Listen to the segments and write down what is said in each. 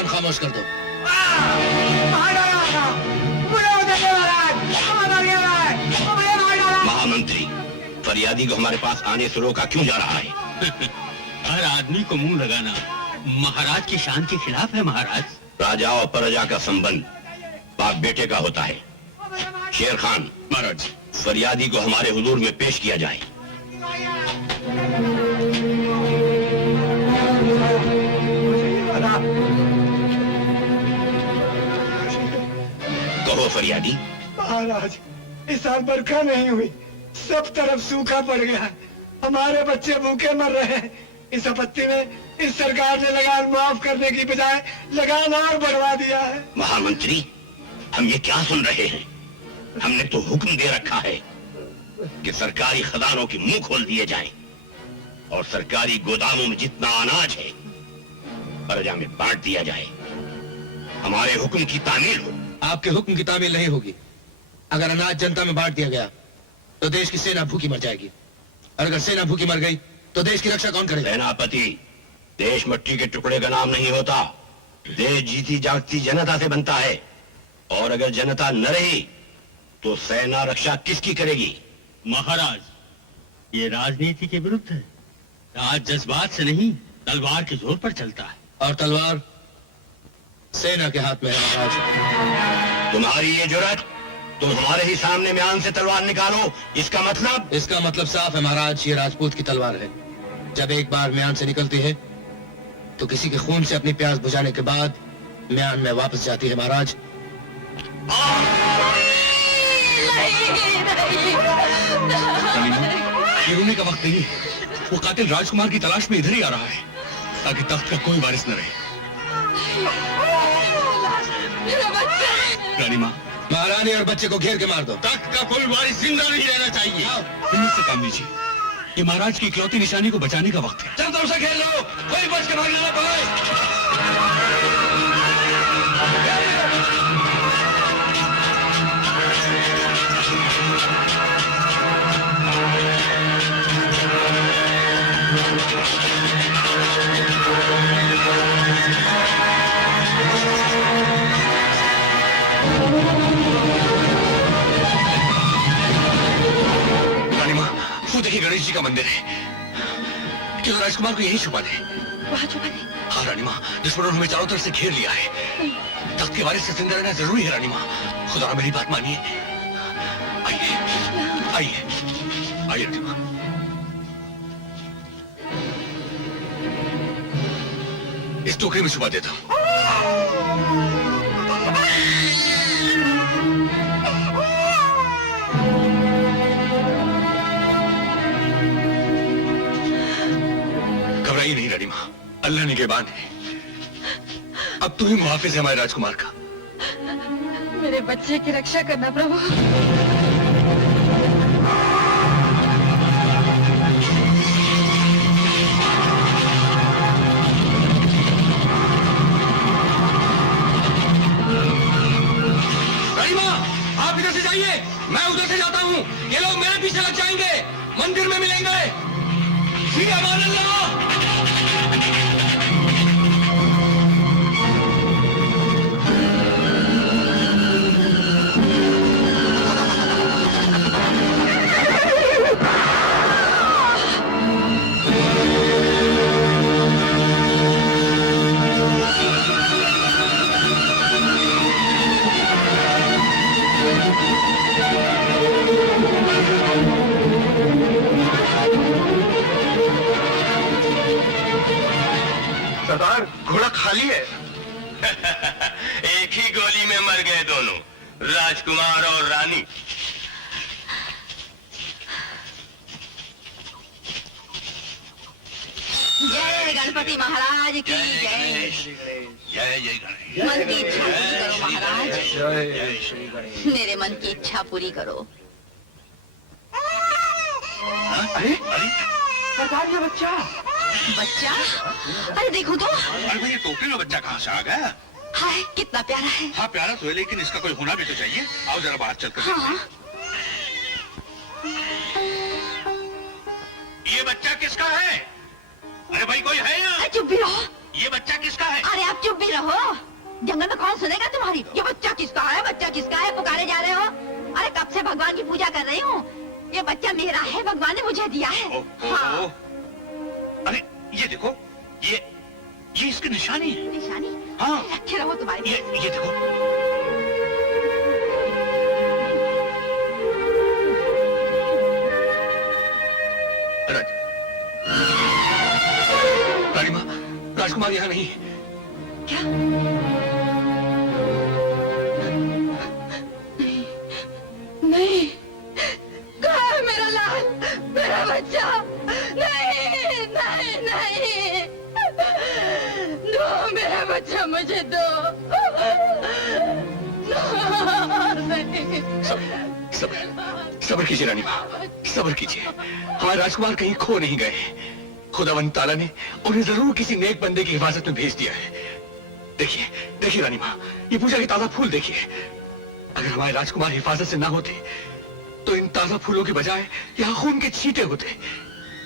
जुबान खामोश कर दो। महामंत्री, फरियादी को हमारे पास आने से रोका क्यों जा रहा है? हर आदमी को मुंह लगाना महाराज की शान के खिलाफ है। महाराज, राजा और प्रजा का संबंध बाप बेटे का होता है। शेर खान, महाराज, फरियादी को हमारे हुजूर में पेश किया जाए। कहो फरियादी। महाराज, इस साल बरखा नहीं हुई, सब तरफ सूखा पड़ गया है, हमारे बच्चे भूखे मर रहे हैं। इस आपत्ति में इस सरकार ने लगान माफ करने की बजाय लगान और बढ़वा दिया है। महामंत्री, हम ये क्या सुन रहे हैं? हमने तो हुक्म दे रखा है कि सरकारी खजानों के मुंह खोल दिए जाएं और सरकारी गोदामों में जितना अनाज है प्रजा में बांट दिया जाए। हमारे हुक्म की तामील हो। आपके हुक्म की तामील नहीं होगी। अगर अनाज जनता में बांट दिया गया तो देश की सेना भूखी मर जाएगी, और अगर सेना भूखी मर गई तो देश की रक्षा कौन करेगा? सेनापति, देश मिट्टी के टुकड़े का नाम नहीं होता। देश जीती जागती जनता से बनता है, और अगर जनता न रही तो सेना रक्षा किसकी करेगी? महाराज, ये राजनीति के विरुद्ध है। राज जज्बात से नहीं, तलवार के जोर पर चलता है। और तलवार सेना के हाथ में है महाराज। तुम्हारी ये जुर्रत, तुम हमारे ही सामने म्यान से तलवार निकालो, इसका मतलब? इसका मतलब साफ है महाराज, ये राजपूत की तलवार है। जब एक बार म्यान से निकलती है तो किसी के खून से अपनी प्यास बुझाने के बाद म्यान में वापस जाती है महाराज। ये रोने का वक्त नहीं, वो कातिल राजकुमार की तलाश में इधर ही आ रहा है, ताकि तख्त का कोई वारिस न रहे। रानी माँ, महारानी और बच्चे को घेर के मार दो। तख्त का कोई वारिस जिंदा नहीं रहना चाहिए। हिम्मत से काम लीजिए, ये महाराज की इकलौती निशानी को बचाने का वक्त है। चल तुम उसे घेर लो, कोई बच के भागने ना पाए। रानी माँ, वो देखिए गणेश जी का मंदिर है। क्यों राजकुमार को यही छुपा दे? वहाँ छुपा दे? हाँ रानी माँ, दुश्मनों ने हमें चारों तरफ से घेर लिया है। तख्त के वारिस से जिंदा रहना जरूरी है रानी माँ। खुदा मेरी बात मानिए। आइए आइए आइए रानी माँ। इस टोकरी में छुपा देता हूँ। घबराइए नहीं रानी माँ, अल्लाह निगहबान है। अब तू ही मुहाफिज है हमारे राजकुमार का। मेरे बच्चे की रक्षा करना प्रभु। रानी माँ, आप इधर से जाइए, मैं उधर से जाता हूँ। ये लोग मेरे पीछे लग जाएंगे, मंदिर में मिलेंगे। जी अमान अल्लाह। सरदार, घोड़ा खाली है। एक ही गोली में मर गए दोनों, राजकुमार और रानी। जय गणपति महाराज की जय। जय जय गणेश। मन की इच्छा पूरी करो महाराज। जय श्री गणेश। मेरे मन की इच्छा पूरी करो। अरे अरे सरदार, ये बच्चा बच्चा? अरे देखो तो। अरे ये टोकरी में बच्चा कहाँ से आ गया? हाय कितना प्यारा है। हाँ प्यारा तो है, लेकिन इसका कोई होना भी तो चाहिए। आओ जरा बाहर चलकर। हाँ। ये बच्चा किसका है? अरे भाई कोई है यहाँ? चुप भी रहो। ये बच्चा किसका है? अरे आप चुप भी रहो। जंगल में कौन सुनेगा तुम्हारी? ये बच्चा किसका है? बच्चा किसका है? पुकारे जा रहे हो? अरे कब से भगवान की पूजा कर रही हूँ। ये बच्चा मेरा है, भगवान ने मुझे दिया है। हाँ। अरे ये देखो, ये इसकी निशानी है। निशानी? हाँ। रखे रहो तुम्हारी। ये देखो। रानीमा, राजकुमार यहाँ नहीं। क्या? नहीं, कहाँ है मेरा लाल, मेरा बच्चा? नहीं, नहीं, नहीं, दो मेरा बच्चा, मुझे दो। नहीं। सब्र कीजिए रानीमा, सब्र कीजिए। हमारे राजकुमार कहीं खो नहीं गए। खुदावंद ताला ने उन्हें जरूर किसी नेक बंदे की हिफाजत में भेज दिया है। देखिए, देखिए रानीमा, ये पूजा के ताजा फूल देखिए। अगर हमारे राजकुमार हिफाजत से ना होते तो इन ताजा फूलों के बजाय यहाँ खून के छींटे होते।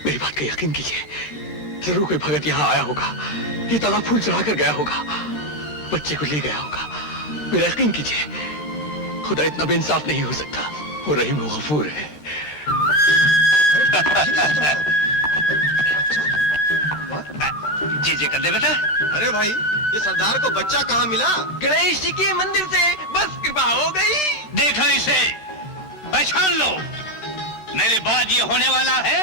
मेरी बात का यकीन कीजिए, जरूर कोई भगत यहाँ आया होगा, ये ताजा फूल चढ़ा कर गया होगा, बच्चे को ले गया होगा। मेरा यकीन कीजिए, खुदा इतना बेइंसाफ नहीं हो सकता। वो रहीम वो गफूर है। जी कर दे बेटा। अरे भाई, ये सरदार को बच्चा कहाँ मिला? गणेश जी के मंदिर से, बस कृपा हो गई। देखो इसे, पहचान लो। मेरे बाद ये होने वाला है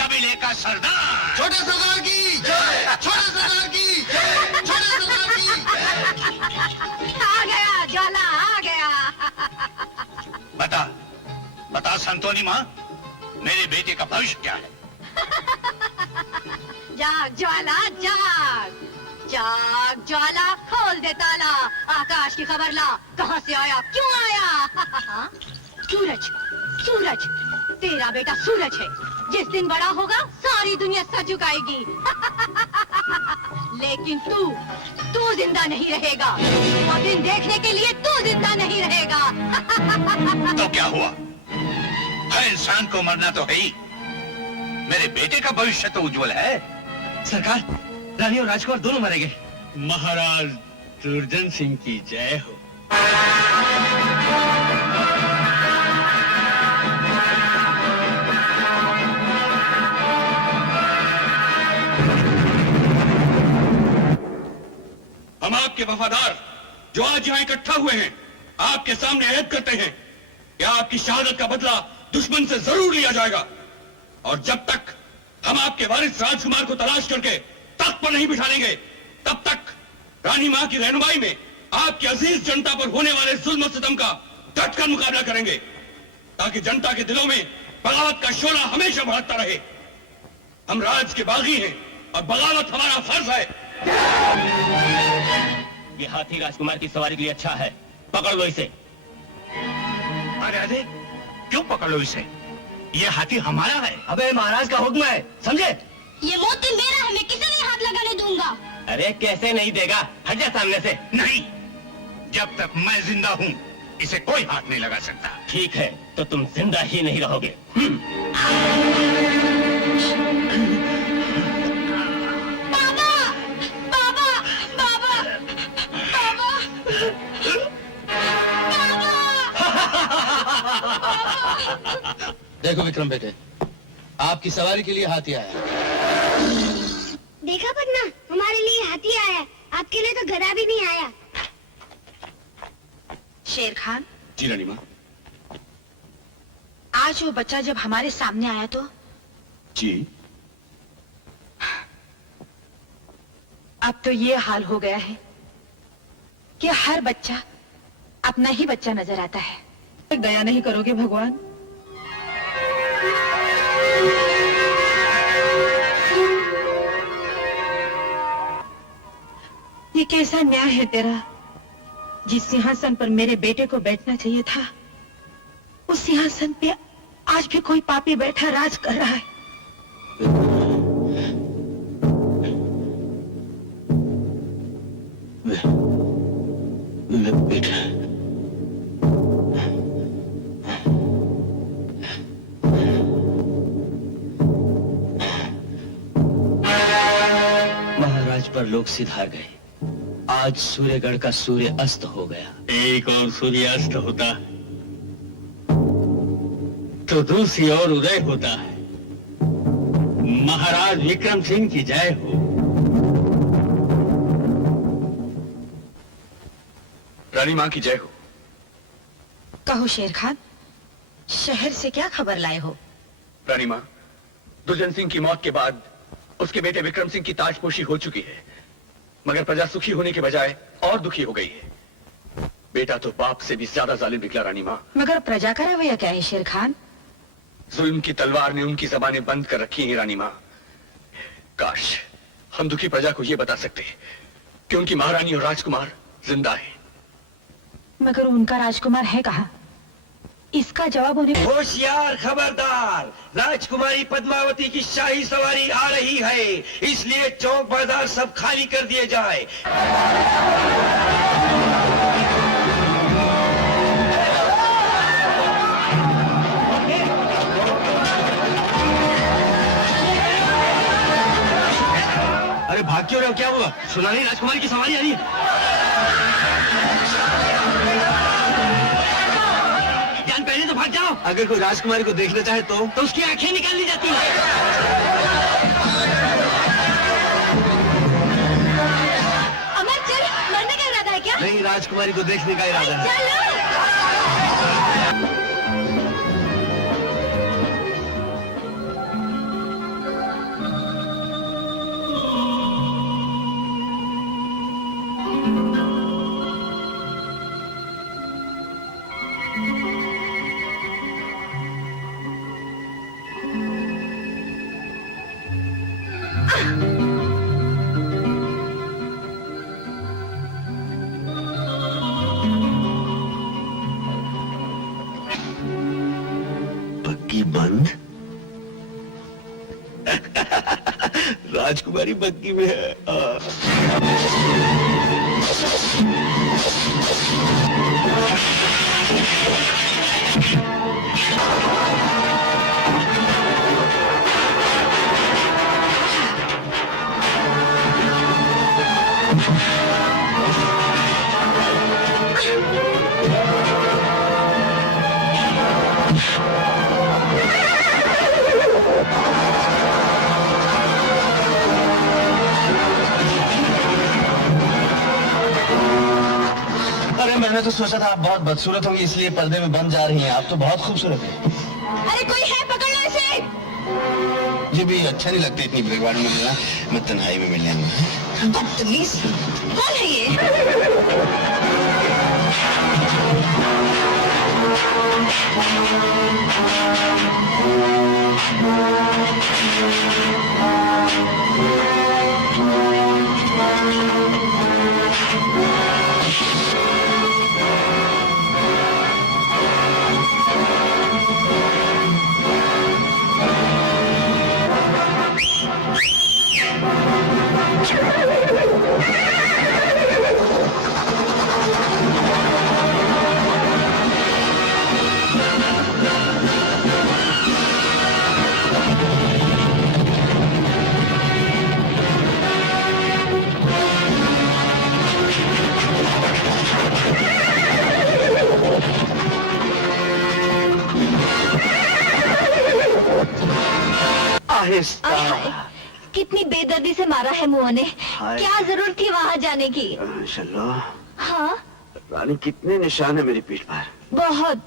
कबीले का सरदार। छोटे सरदार की जय, छोटे सरदार की जय, छोटे सरदार की। आ गया ज्वाला, आ गया। बता संतोनी माँ, मेरे बेटे का भविष्य क्या है? जाग ज्वाला, जाग जाग ज्वाला, खोल दे ताला। आकाश की खबर ला, कहाँ से आया, क्यों आया? सूरज, सूरज, तेरा बेटा सूरज है। जिस दिन बड़ा होगा सारी दुनिया सर झुकाएगी। लेकिन तू जिंदा नहीं रहेगा। वो दिन देखने के लिए तू जिंदा नहीं रहेगा। तो क्या हुआ? हर इंसान को मरना तो है ही। मेरे बेटे का भविष्य तो उज्जवल है। सरकार, रानी और राजकुमार दोनों मरेंगे। महाराज दुर्जन सिंह की जय हो। हम आपके वफादार जो आज यहाँ इकट्ठा हुए हैं, आपके सामने ऐद करते हैं कि आपकी शहादत का बदला दुश्मन से जरूर लिया जाएगा। और जब तक हम आपके वारिस राजकुमार को तलाश करके तख्त पर नहीं बिठा लेंगे, तब तक रानी मां की रहनुमाई में आपकी अजीज जनता पर होने वाले जुल्म और सितम का डटकर मुकाबला करेंगे, ताकि जनता के दिलों में बगावत का शोला हमेशा भड़कता रहे। हम राज के बागी हैं और बगावत हमारा फर्ज है। ये हाथी राजकुमार की सवारी के लिए अच्छा है, पकड़ लो इसे। अरे क्यों पकड़ लो इसे? ये हाथी हमारा है। अबे महाराज का हुक्म है, समझे? ये मोती मेरा है, मैं किसे नहीं हाथ लगाने दूंगा। अरे कैसे नहीं देगा, हट जा सामने से। नहीं, जब तक मैं जिंदा हूँ इसे कोई हाथ नहीं लगा सकता। ठीक है, तो तुम जिंदा ही नहीं रहोगे। बाबा, बाबा, बाबा, बाबा, बाबा। देखो विक्रम बेटे, आपकी सवारी के लिए हाथी आया। देखा पन्ना, हमारे लिए हाथी आया, आपके लिए तो गधा भी नहीं आया। शेर खान, जी रानी मां। आज वो बच्चा जब हमारे सामने आया तो जी। अब तो ये हाल हो गया है कि हर बच्चा अपना ही बच्चा नजर आता है। दया नहीं करोगे भगवान? ये कैसा न्याय है तेरा? जिस सिंहासन पर मेरे बेटे को बैठना चाहिए था, उस सिंहासन पे आज भी कोई पापी बैठा राज कर रहा है। बेटा, महाराज पर लोग सिधार गए। आज सूर्यगढ़ का सूर्य अस्त हो गया। एक और सूर्य अस्त होता है तो दूसरी ओर उदय होता है। महाराज विक्रम सिंह की जय हो। रानी मां की जय हो। कहो शेर खान, शहर से क्या खबर लाए हो? रानी मां, दुष्यंत सिंह की मौत के बाद उसके बेटे विक्रम सिंह की ताजपोशी हो चुकी है, मगर प्रजा सुखी होने के बजाय और दुखी हो गई है। बेटा तो बाप से भी ज्यादा जालिम निकला रानी मां। मगर प्रजा का रवैया क्या है शेर खान? जुल्म की तलवार ने उनकी जबानें बंद कर रखी हैं रानी मां। काश हम दुखी प्रजा को यह बता सकते कि उनकी महारानी और राजकुमार जिंदा है। मगर उनका राजकुमार है कहाँ? इसका जवाब उन्हें। होशियार, खबरदार! राजकुमारी पद्मावती की शाही सवारी आ रही है, इसलिए चौक बाजार सब खाली कर दिए जाए। अरे भाग क्यों रहे हो? क्या हुआ? सुना नहीं राजकुमारी की सवारी आ रही है? जान पहले तो भाग जाओ। अगर कोई राजकुमारी को देखना चाहे तो उसकी आंखें निकाल ली जाती है। अमर चल, मरने का इरादा है क्या? नहीं, राजकुमारी को देखने का इरादा है। चलो। बग्गी बंद। राजकुमारी बग्गी में है। अरे मैंने तो सोचा था आप बहुत बदसूरत होंगी इसलिए पर्दे में बन जा रही हैं। आप तो बहुत खूबसूरत हैं। अरे कोई है, पकड़ लो इसे। मुझे भी अच्छा नहीं लगता इतनी भीड़-भाड़ में मिलना। मैं तन्हाई में मिलने आऊंगा। बदतमीज, कौन है ये? आहिस्ता। कितनी बेदर्दी से मारा है मुआ ने। क्या जरूरत थी वहाँ जाने की? चलो। हाँ, रानी कितने निशान है मेरी पीठ पर? बहुत।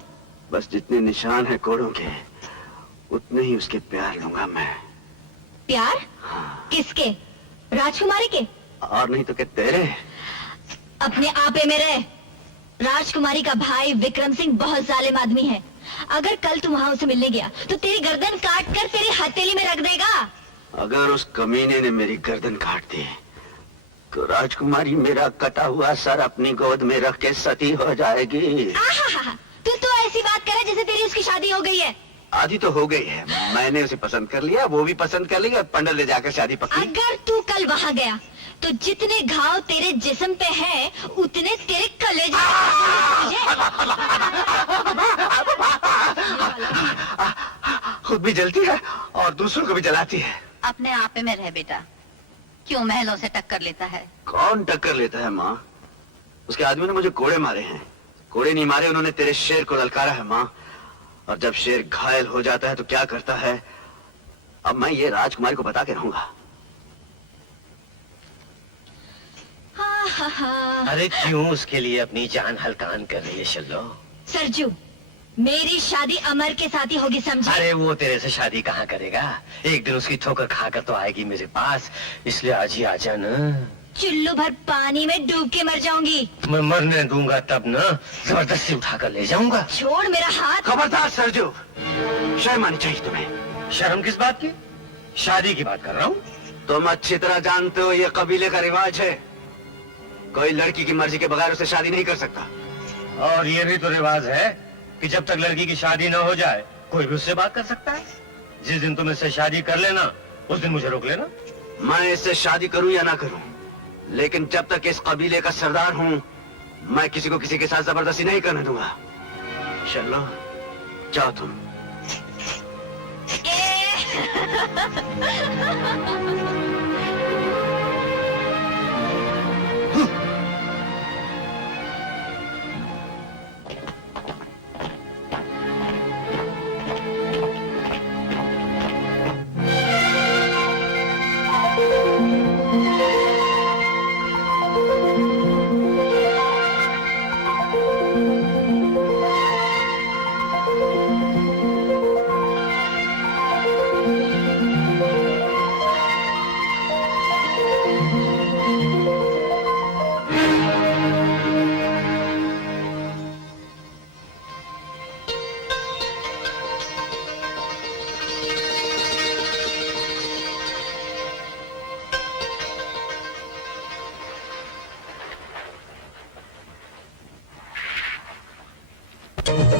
बस जितने निशान है कोड़ों के उतने ही उसके प्यार लूंगा मैं। प्यार? किसके? राजकुमारी के? और नहीं तो क्या तेरे? अपने आपे में रहे। राजकुमारी का भाई विक्रम सिंह बहुत जालिम आदमी है। अगर कल तू वहाँ उसे मिलने गया तो तेरी गर्दन काट कर तेरी हथेली में रख देगा। अगर उस कमीने ने मेरी गर्दन काट दी तो राजकुमारी मेरा कटा हुआ सर अपनी गोद में रख के सती हो जाएगी। तू तो ऐसी बात करे जैसे तेरी उसकी शादी हो गई है। आधी तो हो गई है। मैंने उसे पसंद कर लिया, वो भी पसंद कर लिया और पंडित ले जाकर शादी पक्की। अगर तू कल वहाँ गया तो जितने घाव तेरे जिस्म पे हैं उतने तेरे कलेजे खुद भी जलती है और दूसरों को भी जलाती है। अपने आपे में रह बेटा। क्यों महलों से टक्कर लेता है? कौन टक्कर लेता है माँ? उसके आदमी ने मुझे कोड़े मारे हैं। कोड़े नहीं मारे, उन्होंने तेरे शेर को ललकारा है माँ। और जब शेर घायल हो जाता है तो क्या करता है, अब मैं ये राजकुमारी को बता के रहूंगा। अरे क्यों उसके लिए अपनी जान हल्कान कर रही है शल्लो? सरजू, मेरी शादी अमर के साथ ही होगी, समझे? अरे वो तेरे से शादी कहाँ करेगा? एक दिन उसकी ठोकर खाकर तो आएगी मेरे पास, इसलिए आज ही आ जा ना। चुल्लू भर पानी में डूब के मर जाऊंगी। मैं मरने दूंगा तब ना, जबरदस्ती उठाकर ले जाऊंगा। छोड़ मेरा हाथ। खबरदार सरजू, शर्म आनी चाहिए तुम्हें। शर्म किस बात की? शादी की बात कर रहा हूँ। तुम अच्छी तरह जानते हो ये कबीले का रिवाज है, कोई लड़की की मर्जी के बगैर उससे शादी नहीं कर सकता। और ये भी तो रिवाज है कि जब तक लड़की की शादी न हो जाए कोई भी उससे बात कर सकता है। जिस दिन तुम इससे शादी कर लेना उस दिन मुझे रोक लेना। मैं इससे शादी करूं या ना करूं, लेकिन जब तक इस कबीले का सरदार हूं, मैं किसी को किसी के साथ जबरदस्ती नहीं करने दूंगा। चलो जाओ तुम।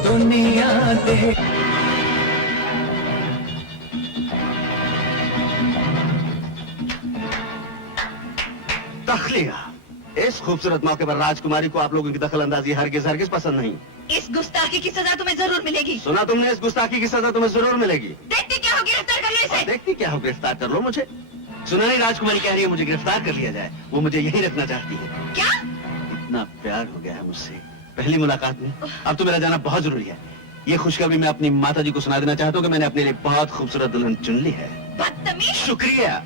दुनिया दे तखलिया, इस खूबसूरत मौके पर राजकुमारी को आप लोगों की दखल अंदाजी हरगिज हरगिज पसंद नहीं। इस गुस्ताखी की सजा तुम्हें जरूर मिलेगी। सुना तुमने, इस गुस्ताखी की सजा तुम्हें जरूर मिलेगी। देखती क्या हो, गिरफ्तार कर लो इसे। देखती क्या हो, गिरफ्तार कर लो मुझे। सुना नहीं, राजकुमारी कह रही है मुझे गिरफ्तार कर लिया जाए, वो मुझे यही रखना चाहती है। क्या? इतना प्यार हो गया है मुझसे पहली मुलाकात में, अब तो मेरा जाना बहुत जरूरी है। ये खुशखबरी मैं अपनी माताजी को सुना देना चाहता हूँ कि मैंने अपने लिए बहुत खूबसूरत दुल्हन चुन ली है। बदतमीज। शुक्रिया।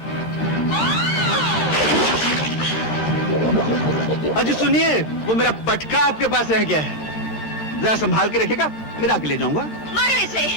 अजी सुनिए, वो मेरा पटका आपके पास रह गया है, जरा संभाल के रखेगा, फिर आके ले जाऊंगा। मार इसे।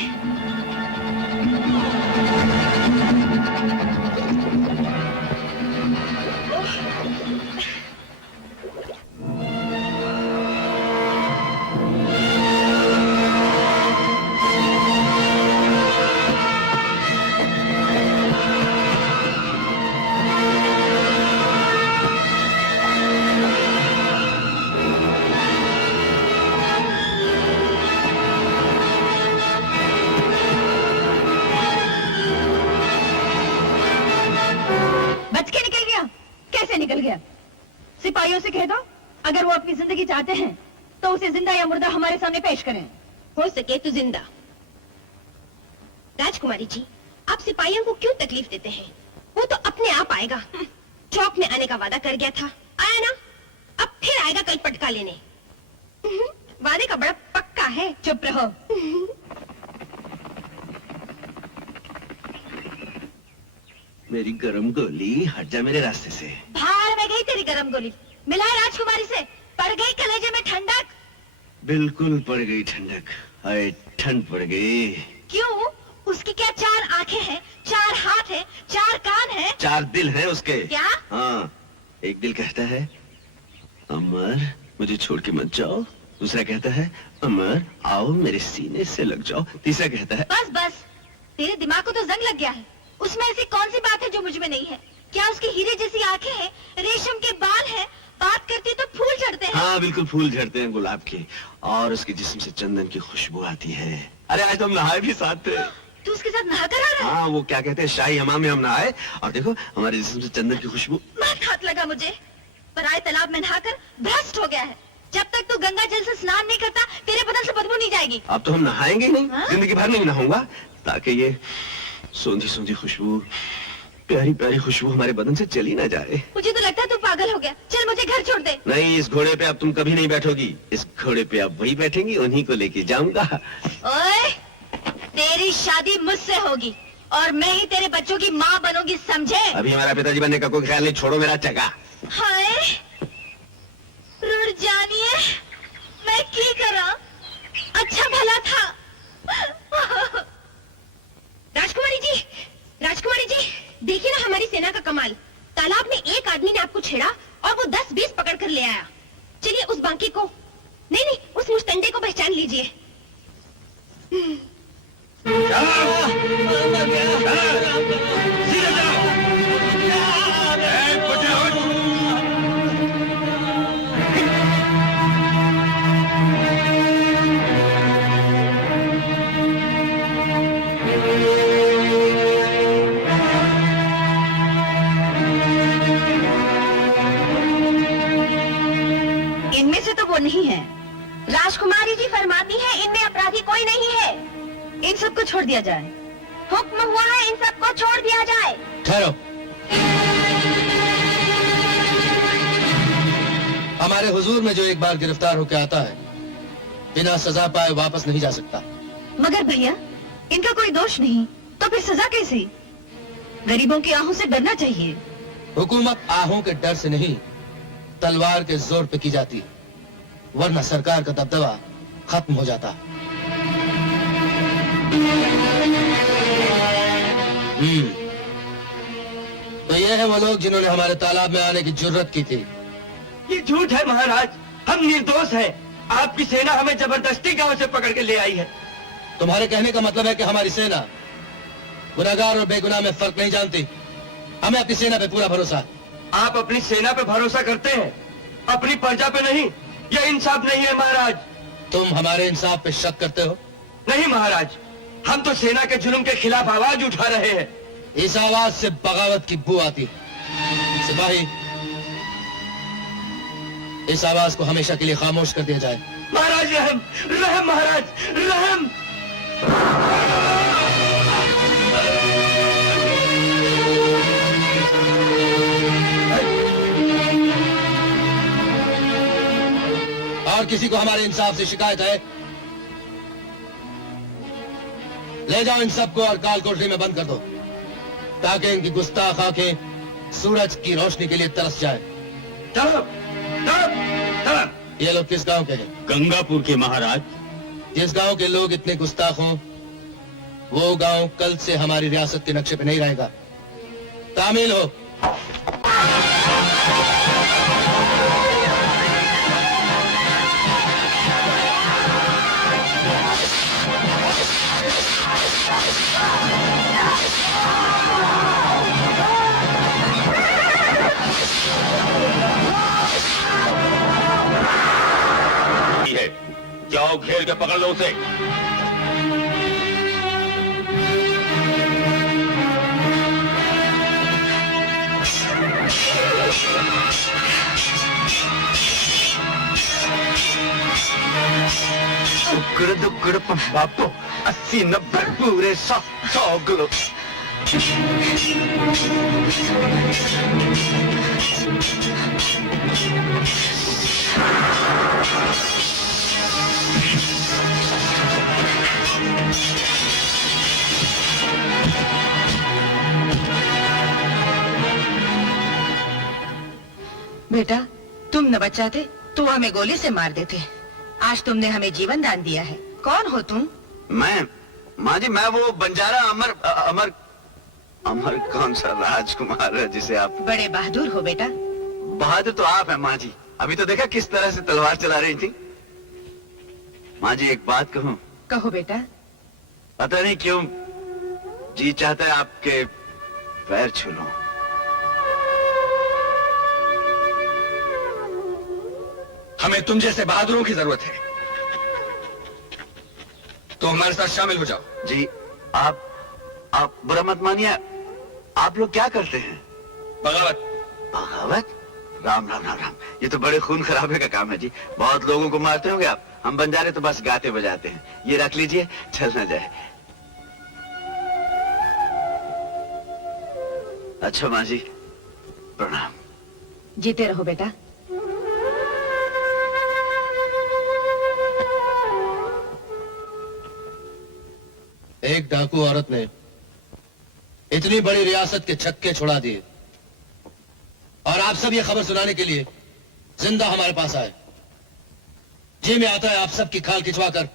निकल गया। सिपाहियों से कह दो, अगर वो अपनी जिंदगी चाहते हैं तो उसे जिंदा या मुर्दा हमारे सामने पेश करें। हो सके तो जिंदा। राजकुमारी जी, आप सिपाहियों को क्यों तकलीफ देते हैं? वो तो अपने आप आएगा। चौक में आने का वादा कर गया था, आया ना, अब फिर आएगा कल पटका लेने। वादे का बड़ा पक्का है। चुप रहो। मेरी गरम गोली, हट जा मेरे रास्ते से। भाड़ में गई तेरी गरम गोली, मिला है राजकुमारी से, पड़ गई कलेजे में ठंडक। बिल्कुल पड़ गई ठंडक, आए ठंड पड़ गई। क्यों? उसकी क्या 4 आंखें हैं, 4 हाथ हैं, 4 कान हैं, 4 दिल हैं उसके। क्या? हाँ, एक दिल कहता है अमर मुझे छोड़ के मत जाओ, दूसरा कहता है अमर आओ मेरे सीने से लग जाओ, तीसरा कहता है बस बस, तेरे दिमाग को तो जंग लग गया है। उसमें ऐसी कौन सी बात है जो मुझ में नहीं है? क्या उसकी हीरे जैसी आंखें हैं, रेशम के बाल हैं, बात करती तो फूल झड़ते हैं? हाँ बिल्कुल, फूल झड़ते हैं गुलाब के, और उसके जिस्म से चंदन की खुशबू आती है। अरे आज तो हम नहाए भी साथ थे। तू उसके साथ नहा कर आ रहा है? हाँ, वो क्या कहते हैं शाही हमाम में हम नहाए, और देखो हमारे जिस्म से चंदन की खुशबू। मत हाथ लगा मुझे, पराये तालाब में नहाकर भ्रष्ट हो गया है। जब तक तू गंगा जल से स्नान नहीं करता तेरे बदन से बदबू नहीं जाएगी। अब तो हम नहाएंगे नहीं, हाँ? जिंदगी भर नहीं नहाऊंगा, ताकि ये सूंधी सूंधी खुशबू प्यारी प्यारी खुशबू हमारे बदन से चली ना जाए। मुझे तो लगता है तू पागल हो गया। चल मुझे घर छोड़ दे। नहीं, इस घोड़े पे अब तुम कभी नहीं बैठोगी। इस घोड़े पे अब वही बैठेंगी, उन्हीं को लेके जाऊंगा। ओए, तेरी शादी मुझसे होगी और मैं ही तेरे बच्चों की माँ बनूंगी, समझे? अभी हमारा पिताजी बनने का कोई ख्याल नहीं, छोड़ो मेरा चका। हाय, रुड़ जानिए, मैं की करा? अच्छा भला था। राजकुमारी जी, राजकुमारी जी, देखिए ना हमारी सेना का कमाल। तालाब में एक आदमी ने आपको छेड़ा और वो 10-20 पकड़ कर ले आया। चलिए उस बांकी को, नहीं, उस मुस्तंडे को पहचान लीजिए। इनमें से तो वो नहीं है। राजकुमारी जी फरमाती है इनमें अपराधी कोई नहीं है। इन सबको छोड़ दिया जाए। हुक्म हुआ है, इन सबको छोड़ दिया जाए। ठहरो। हमारे हुजूर में जो एक बार गिरफ्तार होकर आता है, बिना सजा पाए वापस नहीं जा सकता। मगर भैया, इनका कोई दोष नहीं, तो फिर सजा कैसी? गरीबों की आहों से डरना चाहिए। हुकूमत आहों के डर से नहीं, तलवार के जोर पे की जाती, वरना सरकार का दबदबा खत्म हो जाता। तो ये है वो लोग जिन्होंने हमारे तालाब में आने की जुर्रत की थी। ये झूठ है महाराज, हम निर्दोष हैं। आपकी सेना हमें जबरदस्ती गांव से पकड़ के ले आई है। तुम्हारे कहने का मतलब है कि हमारी सेना गुनाहगार और बेगुनाह में फर्क नहीं जानती। हमें अपनी सेना पे पूरा भरोसा है। आप अपनी सेना पे भरोसा करते हैं, अपनी प्रजा पे नहीं। यह इंसाफ नहीं है महाराज। तुम हमारे इंसाफ पे शक करते हो? नहीं महाराज, हम तो सेना के जुल्म के खिलाफ आवाज उठा रहे हैं। इस आवाज से बगावत की बू आती। सिपाही, इस आवाज को हमेशा के लिए खामोश कर दिया जाए। महाराज रहम, रहम महाराज, रहम। और किसी को हमारे इंसाफ से शिकायत है? ले जाओ इन सबको और काल कोठरी में बंद कर दो, ताकि इनकी गुस्ताख आंखें सूरज की रोशनी के लिए तरस जाए। ये लोग किस गांव के हैं? गंगापुर के महाराज। जिस गांव के लोग इतने गुस्ताख हों, वो गांव कल से हमारी रियासत के नक्शे पे नहीं रहेगा। तामील हो। जाओ घेर के पकड़ लो उसे। दुक्कड़ दुक्कड़ बापो 80-90 पूरे 100 किलो। बेटा, तुम न बचाते तो हमें गोली से मार देते। आज तुमने हमें जीवन दान दिया है। कौन हो तुम? मैं, माँ जी, मैं वो बंजारा अमर अमर अमर कौन सा राजकुमार है जिसे आप... बड़े बहादुर हो बेटा। बहादुर तो आप हैं माँ जी। अभी तो देखा किस तरह से तलवार चला रही थी। माँ जी, एक बात कहूँ? कहो बेटा। पता नहीं क्यों जी चाहता है आपके पैर छू लूं। हमें तुम जैसे बहादुरों की जरूरत है, तो हमारे साथ शामिल हो जाओ। जी, आप बुरा मत मानिए। आप लोग क्या करते हैं? बगावत। बगावत? राम राम राम राम, ये तो बड़े खून खराबे का काम है जी। बहुत लोगों को मारते होंगे आप। हम बंजारे तो बस गाते बजाते हैं। ये रख लीजिए, चल ना जाए। अच्छा माँ जी, प्रणाम। जीते रहो बेटा। एक डाकू औरत ने इतनी बड़ी रियासत के छक्के छुड़ा दिए और आप सब ये खबर सुनाने के लिए जिंदा हमारे पास आए। जी में आता है आप सबकी खाल खिंचवा कर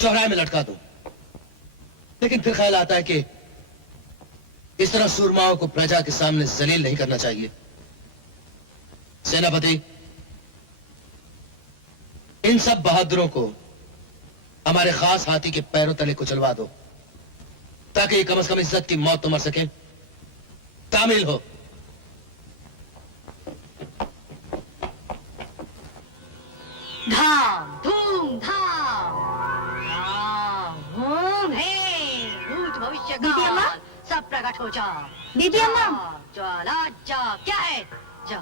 चौराहे में लटका दूं, लेकिन फिर ख्याल आता है कि इस तरह सूरमाओं को प्रजा के सामने जलील नहीं करना चाहिए। सेनापति, इन सब बहादुरों को हमारे खास हाथी के पैरों तले कुचलवा दो, ताकि कम से कम इज्जत की मौत तो मर सके। तामील हो। धाम धूम धाम ओम हे भूत भविष्य दीदी अम्मा? काल सब प्रकट हो जा। दीदी अम्मा? ज्वाला जा। क्या है? जा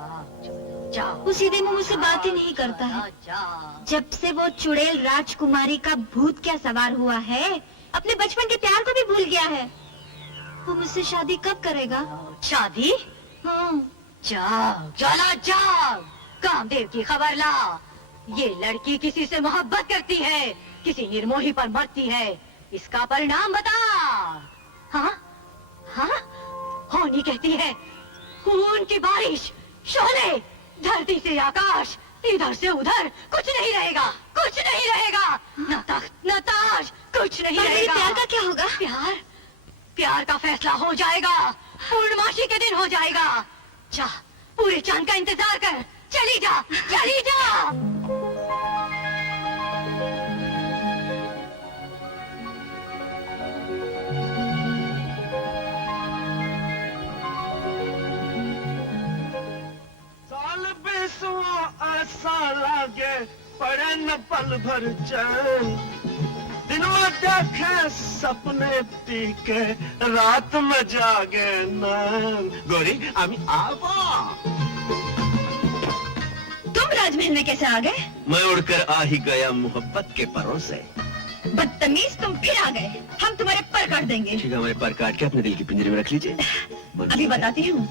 जा। वो सीधे मुंह मुझसे बात ही नहीं करता है। जा। जब से वो चुड़ैल राजकुमारी का भूत क्या सवार हुआ है, अपने बचपन के प्यार को भी भूल गया है। वो मुझसे शादी कब करेगा? शादी? हाँ। जाग ज्वाला जाग, कामदेव की खबर ला। ये लड़की किसी से मोहब्बत करती है, किसी निर्मोही पर मरती है। इसका परिणाम बता। हाँ हाँ, होनी कहती है खून की बारिश, शोले, धरती से आकाश, इधर से उधर, कुछ नहीं रहेगा, कुछ नहीं रहेगा। न तख्त न ताज, कुछ नहीं रहेगा। प्यार का क्या होगा? प्यार प्यार का फैसला हो जाएगा, पूर्णमासी के दिन हो जाएगा। जा, पूरे चांद का इंतजार कर। चली जा, चली जा। साल बेसुआ ऐसा लागे, पड़े न पल भर चैन। दिनों देखे सपने पीके, रात में जागे नैन। गोरी आमी आवा। तुम राजमहल में कैसे आ गए? मैं उड़कर आ ही गया मोहब्बत के परों से। बदतमीज, तुम फिर आ गए। हम तुम्हारे पर काट देंगे। ठीक है, हमारे पर काट के अपने दिल की पिंजरे में रख लीजिए। अभी बताती हूँ।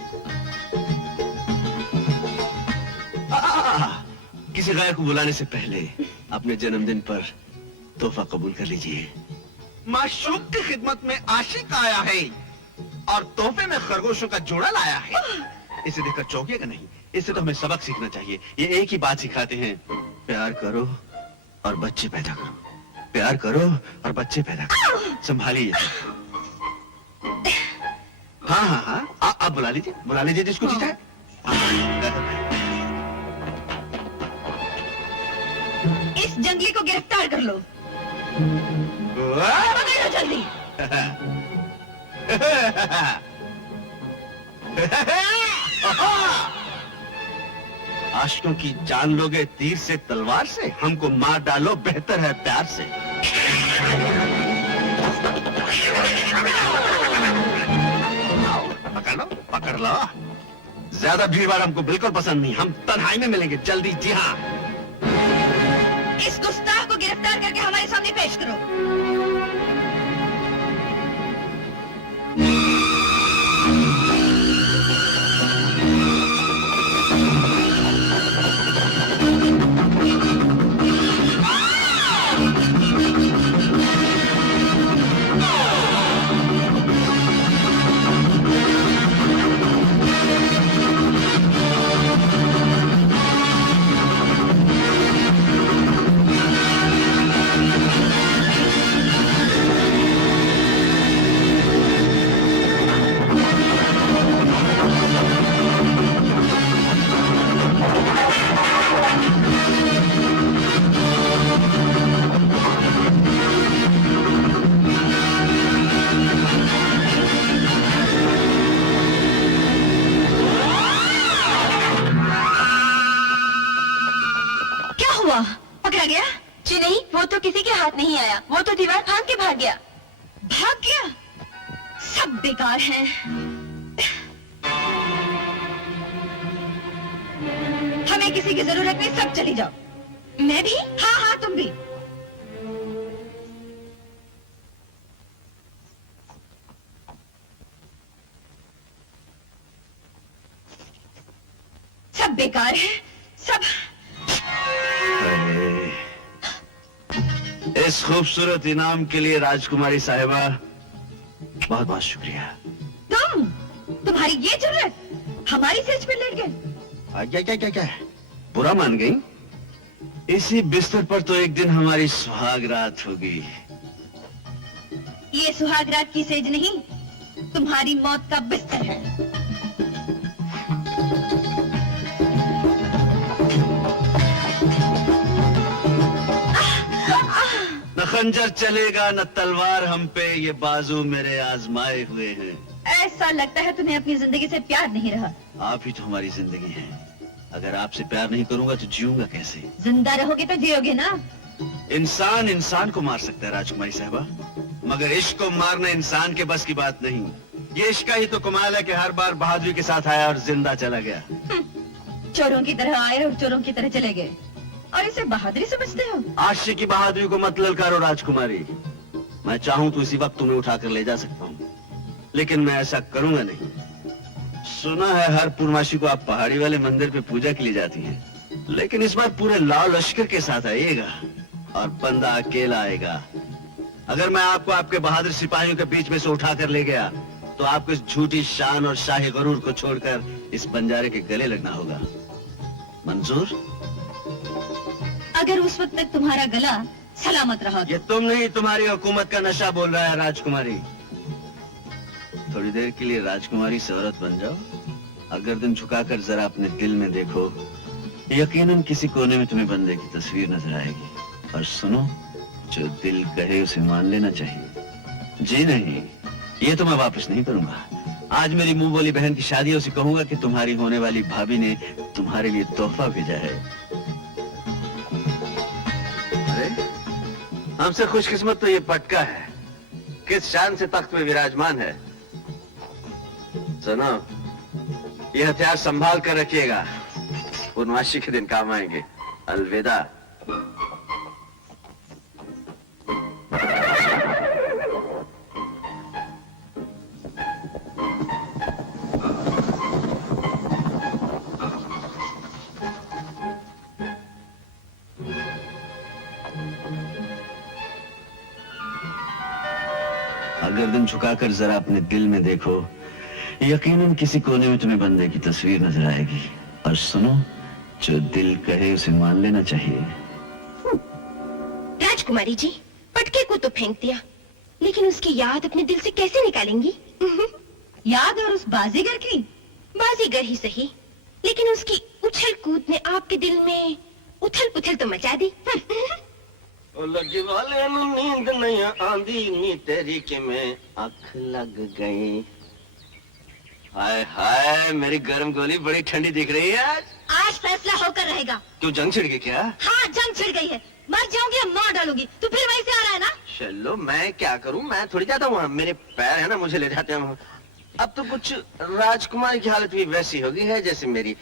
किसी गायक को बुलाने से पहले अपने जन्मदिन पर तोहफा कबूल कर लीजिए। माशूक की खिदमत में आशिक आया है और तोहफे में खरगोशों का जोड़ा लाया है। इसे देखकर चौंकिएगा नहीं, इससे तो हमें सबक सीखना चाहिए। ये एक ही बात सिखाते हैं, प्यार करो और बच्चे पैदा करो। प्यार करो और बच्चे पैदा करो। संभालिए। हाँ हाँ हाँ, आप बुला लीजिए जिसको जीता है। इस जंगली को गिरफ्तार कर लो। पकड़ो जल्दी। आशिकों की जान लोगे तीर से तलवार से, हमको मार डालो बेहतर है प्यार से। पकड़ लो। ज्यादा भीड़ हमको बिल्कुल पसंद नहीं, हम तन्हाई में मिलेंगे जल्दी। जी हाँ। इस गुस्ताख को गिरफ्तार करके हमारे सामने पेश करो। पकड़ा गया? जी नहीं, वो तो किसी के हाथ नहीं आया, वो तो दीवार फांद के भाग गया। भाग गया? सब बेकार हैं। हमें किसी की जरूरत नहीं, सब चली जाओ। मैं भी? हाँ हाँ, तुम भी। सब बेकार है, सब। इस खूबसूरत इनाम के लिए राजकुमारी साहिबा बहुत बहुत शुक्रिया। तुम्हारी ये जरूरत, हमारी सेज पर लेट गए। क्या क्या क्या क्या बुरा मान गई? इसी बिस्तर पर तो एक दिन हमारी सुहाग रात होगी। ये सुहाग रात की सेज नहीं, तुम्हारी मौत का बिस्तर है। न खंजर चलेगा न तलवार हम पे, ये बाजू मेरे आजमाए हुए हैं। ऐसा लगता है तुम्हें अपनी जिंदगी से प्यार नहीं रहा। आप ही तो हमारी जिंदगी हैं। अगर आपसे प्यार नहीं करूंगा तो जीऊंगा कैसे? जिंदा रहोगे तो जियोगे ना। इंसान इंसान को मार सकता है राजकुमारी साहिबा, मगर इश्क को मारना इंसान के बस की बात नहीं। ये इश्क का ही तो कमाल है कि हर बार बहादुरी के साथ आया और जिंदा चला गया। चोरों की तरह आए और चोरों की तरह चले गए, और इसे बहादुरी समझते हो? आशिक की बहादुरी को मत ललकारो राजकुमारी। मैं चाहूं तो इसी वक्त तुम्हें उठाकर ले जा सकता हूँ, लेकिन मैं ऐसा करूंगा नहीं। सुना है हर पूर्णमासी को आप पहाड़ी वाले मंदिर पे पूजा के लिए जाती हैं, लेकिन इस बार पूरे लाल लश्कर के साथ आइएगा और बंदा अकेला आएगा। अगर मैं आपको आपके बहादुर सिपाहियों के बीच में से उठाकर ले गया तो आपको इस झूठी शान और शाही गरूर को छोड़कर इस बंजारे के गले लगना होगा। मंजूर? अगर उस वक्त तक तुम्हारा गला सलामत रहा। ये तुम नहीं, तुम्हारी हुकूमत का नशा बोल रहा है राजकुमारी। थोड़ी देर के लिए राजकुमारी से औरत बन जाओ, अगर दिन झुकाकर जरा अपने दिल में देखो, यकीनन किसी कोने में तुम्हें बंदे की तस्वीर नजर आएगी। और सुनो, जो दिल कहे उसे मान लेना चाहिए। जी नहीं, ये तो मैं वापस नहीं करूंगा। आज मेरी मुंह बोली बहन की शादी है, उसे कहूंगा कि तुम्हारी होने वाली भाभी ने तुम्हारे लिए तोहफा भेजा है। अरे हमसे खुशकिस्मत तो ये पटका है, किस शान से तख्त में विराजमान है। सुनो, ये हथियार संभाल कर रखिएगा, पूर्णमासी के दिन काम आएंगे। अलविदा। अगर दिन झुकाकर जरा अपने दिल में देखो, यकीनन किसी कोने में तुम्हें बंदे की तस्वीर नजर आएगी। और सुनो, जो दिल कहे उसे मान लेना चाहिए। राजकुमारी जी, पटके को तो फेंक दिया, लेकिन उसकी याद अपने दिल से कैसे निकालेंगी? याद और उस बाजीगर की? बाजीगर ही सही, लेकिन उसकी उछल कूद ने आपके दिल में उथल पुथल तो मचा दी। लगी वाले नींद नहीं आंदी नी तेरी के में आँख लग गई। हाय हाय, मेरी गर्म गोली बड़ी ठंडी दिख रही है आज। आज फैसला होकर रहेगा। क्यों, जंग छिड़ गई क्या? हाँ, जंग छिड़ गई है। मर जाऊंगी या मार डालूंगी, तू फिर वहीं से आ रहा है ना? चलो, मैं क्या करूं, मैं थोड़ी जाता हूँ, मेरे पैर है ना, मुझे ले जाते हैं। अब तो कुछ राजकुमारी की हालत भी वैसी हो गई है जैसे मेरी,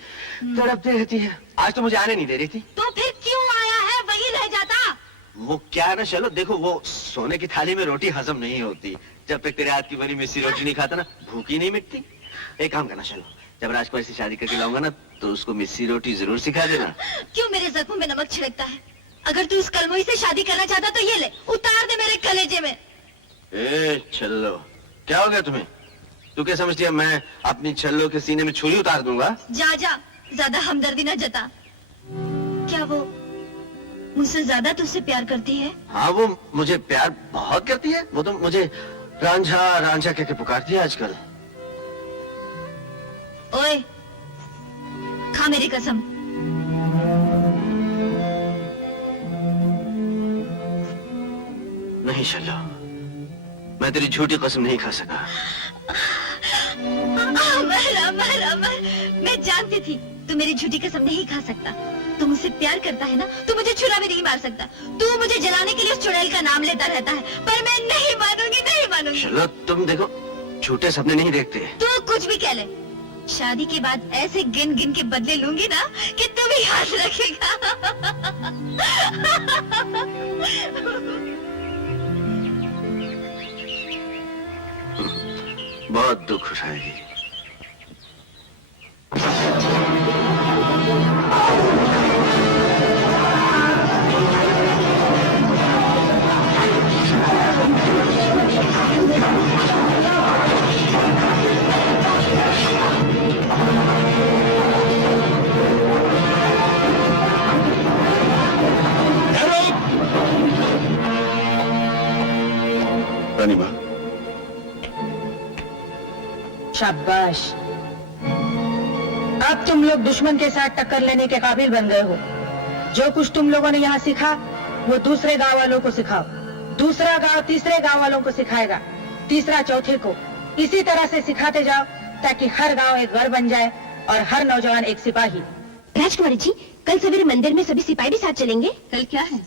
तड़पती रहती है। आज तो मुझे आने नहीं दे रही थी। तो फिर क्यों आया है? वही रह जाता। वो क्या है ना, चलो देखो, वो सोने की थाली में रोटी हजम नहीं होती। जब तक तेरे हाथ की बनी मिस्सी रोटी नहीं खाता ना, भूख ही नहीं मिटती। एक काम करना, चलो जब राजकुमारी से शादी करके लाऊंगा ना, तो उसको मिस्सी रोटी जरूर सिखा देना। क्यों मेरे जख्मों में नमक छिड़कता है? अगर तू इस कलमोई से शादी करना चाहता तो ये ले, उतार दे मेरे कलेजे में। ए छल्लो, क्या हो गया तुम्हें? तू क्या समझती है मैं अपनी छल्लो के सीने में छुरी उतार दूंगा? जा जा, ज्यादा हमदर्दी ना जता। क्या वो मुझसे ज्यादा तुझसे प्यार करती है? हाँ, वो मुझे प्यार बहुत करती है। वो तो मुझे रांझा रांझा कहकर पुकारती है आजकल। ओए, खा मेरी कसम। नहीं शल्लो, मैं तेरी झूठी कसम नहीं खा सका। अमर अमर अमर, मैं जानती थी तू मेरी झूठी कसम नहीं खा सकता। तू मुझसे प्यार करता है ना, तू मुझे छुरा भी नहीं मार सकता। तू मुझे जलाने के लिए उस चुड़ैल का नाम लेता रहता है, पर मैं नहीं मानूंगी, नहीं मानूंगी। शल्लो, तुम देखो, झूठे सपने नहीं देखते। तू कुछ भी कह ले, शादी के बाद ऐसे गिन गिन के बदले लूंगी ना कि तू भी याद रखेगा। बहुत दुख उठाएगी। शाबाश। अब तुम लोग दुश्मन के साथ टक्कर लेने के काबिल बन गए हो। जो कुछ तुम लोगों ने यहाँ सीखा वो दूसरे गांव वालों को सिखाओ। दूसरा गांव तीसरे गांव वालों को सिखाएगा, तीसरा चौथे को। इसी तरह से सिखाते जाओ ताकि हर गांव एक गढ़ बन जाए और हर नौजवान एक सिपाही। राजकुमारी जी, कल सवेरे मंदिर में सभी सिपाही भी साथ चलेंगे। कल क्या है?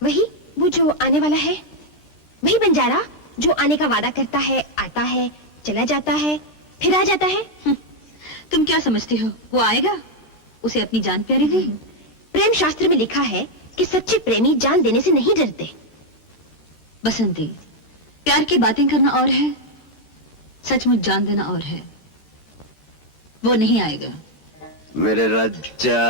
वही वो जो आने वाला है, वही बंजारा जो आने का वादा करता है, आता है, चला जाता है, फिर आ जाता है। तुम क्या समझती हो वो आएगा? उसे अपनी जान प्यारी नहीं? प्रेम शास्त्र में लिखा है कि सच्चे प्रेमी जान देने से नहीं डरते। बसंती, प्यार की बातें करना और है, सचमुच जान देना और है। वो नहीं आएगा। मेरे रज्जा,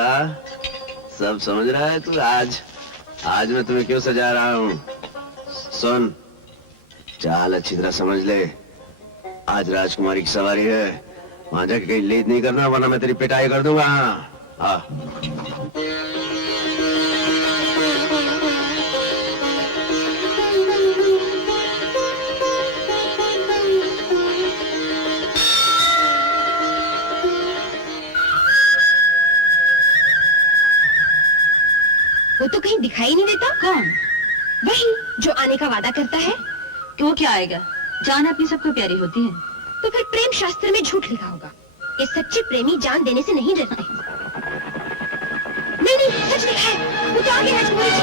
सब समझ रहा है तू? आज मैं तुम्हें क्यों सजा रहा हूँ? सुन, चाल अच्छी तरह समझ ले। आज राजकुमारी की सवारी है, वहां जाके कहीं लेट नहीं करना वरना मैं तेरी पिटाई कर दूंगा। हाँ। वो तो कहीं दिखाई नहीं देता। कौन? वही जो आने का वादा करता है। क्यों, क्या आएगा? जान अपनी सबको प्यारी होती है। तो फिर प्रेम शास्त्र में झूठ लिखा होगा कि सच्चे प्रेमी जान देने से नहीं डरते। नहीं नहीं, सच लिखा है। वो तो आगे राजकुमारी जी।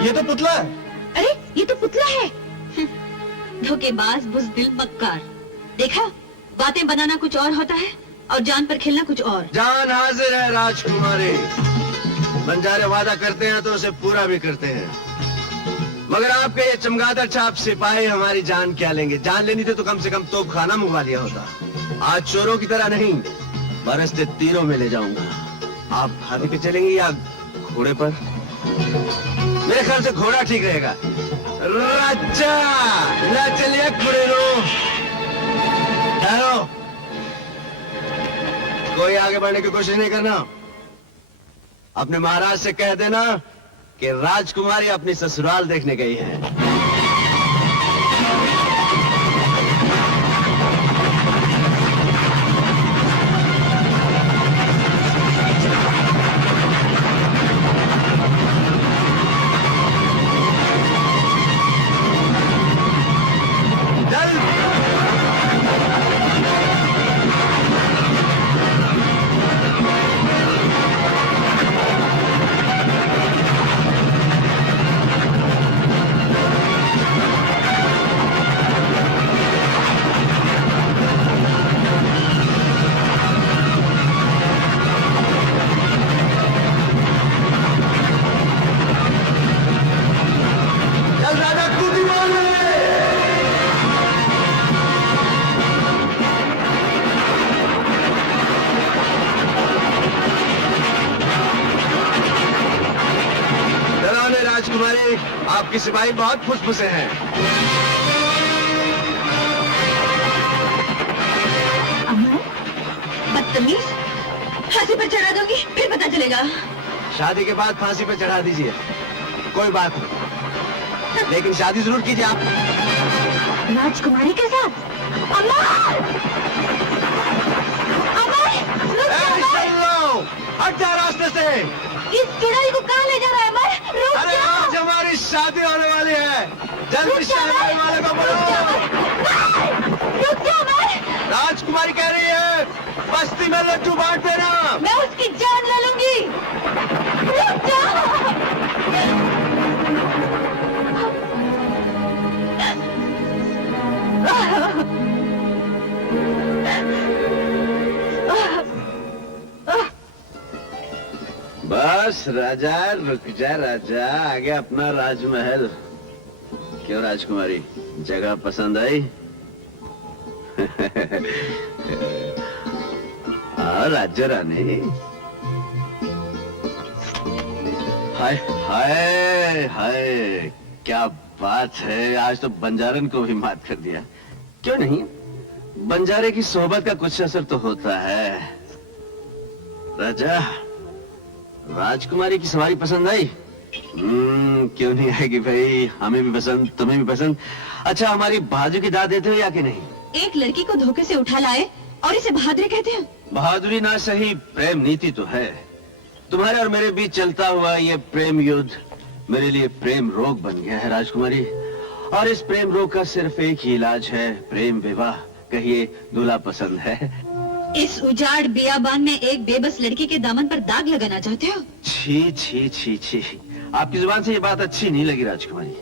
ये तो पुतला है। अरे ये तो पुतला है। धोखेबाज, बुज़दिल, मक्कार। देखा, बातें बनाना कुछ और होता है और जान पर खेलना कुछ और। जान हाजिर है राजकुमारी। बंजारे वादा करते हैं तो उसे पूरा भी करते हैं, मगर आपके ये चमगादड़ छाप सिपाही हमारी जान क्या लेंगे? जान लेनी थी तो कम से कम तोप खाना मंगवा लिया होता। आज चोरों की तरह नहीं, बरसते तीरों में ले जाऊंगा। आप हाथी पे चलेंगे या घोड़े पर? मेरे ख्याल से घोड़ा ठीक रहेगा। राजा, ले चलिए घोड़े रो। ठहरो, कोई आगे बढ़ने की कोशिश नहीं करना। अपने महाराज से कह देना कि राजकुमारी अपनी ससुराल देखने गई है। राजकुमारी, आपकी सिपाही बहुत फुसफुसे हैं। बदतमीज, फांसी पर चढ़ा दूंगी, फिर पता चलेगा। शादी के बाद फांसी पर चढ़ा दीजिए, कोई बात नहीं, लेकिन शादी जरूर कीजिए आप राजकुमारी के साथ। अमर! अमर! हट जा रास्ते से। इस चुड़ैल को कहाँ ले जा रहा है अमर? रुक अरे जा! आज हमारी शादी होने वाली है, जल्दी शादी वाले को बोलो। रुक जा अमर! राजकुमारी कह रही है बस्ती में लड्डू बांट देना। मैं उसकी जान ले लूंगी। रुक जा! बस राजा, रुक जा राजा, आगे अपना राजमहल। क्यों राजकुमारी, जगह पसंद आई? हाँ राज्य रानी, हाय हाय हाय, क्या बात है, आज तो बंजारन को भी मात कर दिया। क्यों नहीं, बंजारे की सोहबत का कुछ असर तो होता है। राजा, राजकुमारी की सवारी पसंद आई? क्यों नहीं आएगी भाई, हमें भी पसंद, तुम्हें भी पसंद। अच्छा, हमारी बाजू की दाद देते हो या कि नहीं? एक लड़की को धोखे से उठा लाए और इसे बहादुरी कहते हैं? बहादुरी ना सही, प्रेम नीति तो है। तुम्हारे और मेरे बीच चलता हुआ ये प्रेम युद्ध मेरे लिए प्रेम रोग बन गया है राजकुमारी, और इस प्रेम रोग का सिर्फ एक ही इलाज है, प्रेम विवाह। कहिए, दूल्हा पसंद है? इस उजाड़ बियाबान में एक बेबस लड़की के दामन पर दाग लगाना चाहते हो? छी छी छी छी, आपकी जुबान से ये बात अच्छी नहीं लगी राजकुमारी।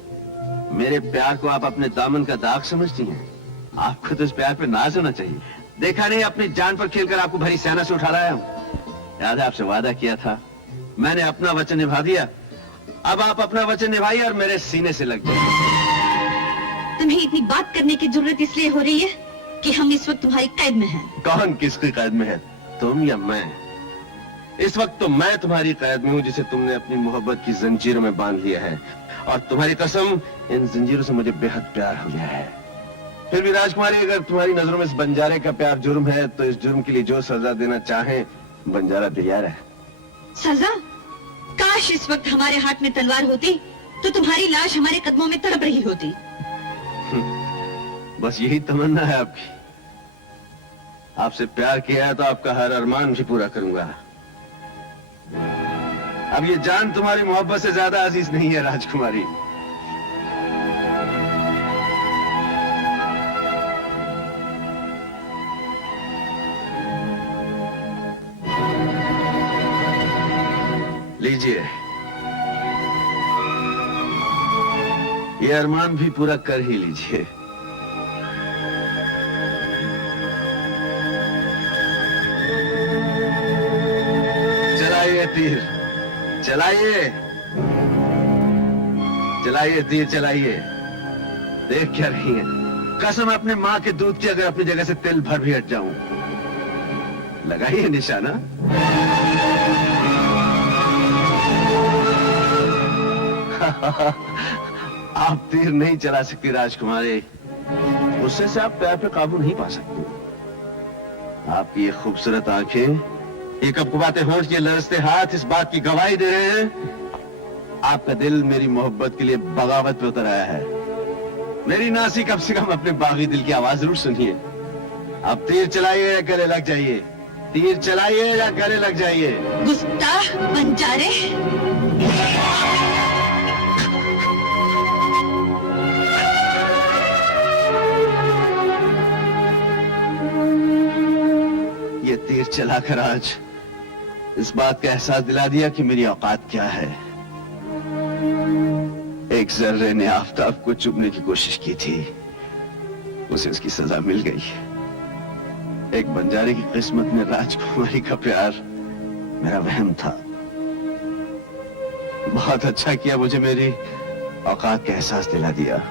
मेरे प्यार को आप अपने दामन का दाग समझती हैं? आपको तो इस प्यार पे नाज होना चाहिए। देखा नहीं, अपनी जान पर खेलकर आपको भरी सेना से उठा लाया हूँ। याद है, आपसे वादा किया था, मैंने अपना वचन निभा दिया। अब आप अपना वचन निभाइए और मेरे सीने से लग जाइए। तुम्हें इतनी बात करने की जरूरत इसलिए हो रही है कि हम इस वक्त तुम्हारी कैद में हैं। कौन किसकी कैद में है, तुम या मैं? इस वक्त तो मैं तुम्हारी कैद में हूँ, जिसे तुमने अपनी मोहब्बत की जंजीरों में बांध लिया है, और तुम्हारी कसम, इन जंजीरों से मुझे बेहद प्यार हो गया है। फिर भी राजकुमारी, अगर तुम्हारी नजरों में इस बंजारे का प्यार जुर्म है, तो इस जुर्म के लिए जो सजा देना चाहे बंजारा तैयार है। सजा? काश इस वक्त हमारे हाथ में तलवार होती तो तुम्हारी लाश हमारे कदमों में तड़प रही होती। बस यही तमन्ना है आपकी। आपसे प्यार किया है तो आपका हर अरमान भी पूरा करूंगा। अब ये जान तुम्हारी मोहब्बत से ज्यादा अजीज नहीं है राजकुमारी। लीजिए, ये अरमान भी पूरा कर ही लीजिए। चलाइए तीर, चलाइए चलाइए तीर चलाइए। देख क्या रही है? कसम अपने माँ के दूध की, अगर अपनी जगह से तिल भर भी हट जाऊं। लगाइए निशाना। आप तीर नहीं चला सकती राजकुमारी, गुस्से से आप प्यार पे काबू नहीं पा सकती। आपकी ये खूबसूरत आंखें, ये कपकपाते होंठ, ये लरसते हाथ इस बात की गवाही दे रहे हैं आपका दिल मेरी मोहब्बत के लिए बगावत पे उतर आया है। मेरी नासी, कम से कम अपने बागी दिल की आवाज जरूर सुनिए। आप तीर चलाइए या गले लग जाइए, तीर चलाइए या गले लग जाइए। गुस्ताख बंजारे, ये तीर चलाकर आज इस बात का एहसास दिला दिया कि मेरी औकात क्या है। एक जर्रे ने आफताब को चुभने की कोशिश की थी, उसे उसकी सजा मिल गई। एक बंजारे की किस्मत में राजकुमारी का प्यार मेरा वहम था। बहुत अच्छा किया, मुझे मेरी औकात का एहसास दिला दिया।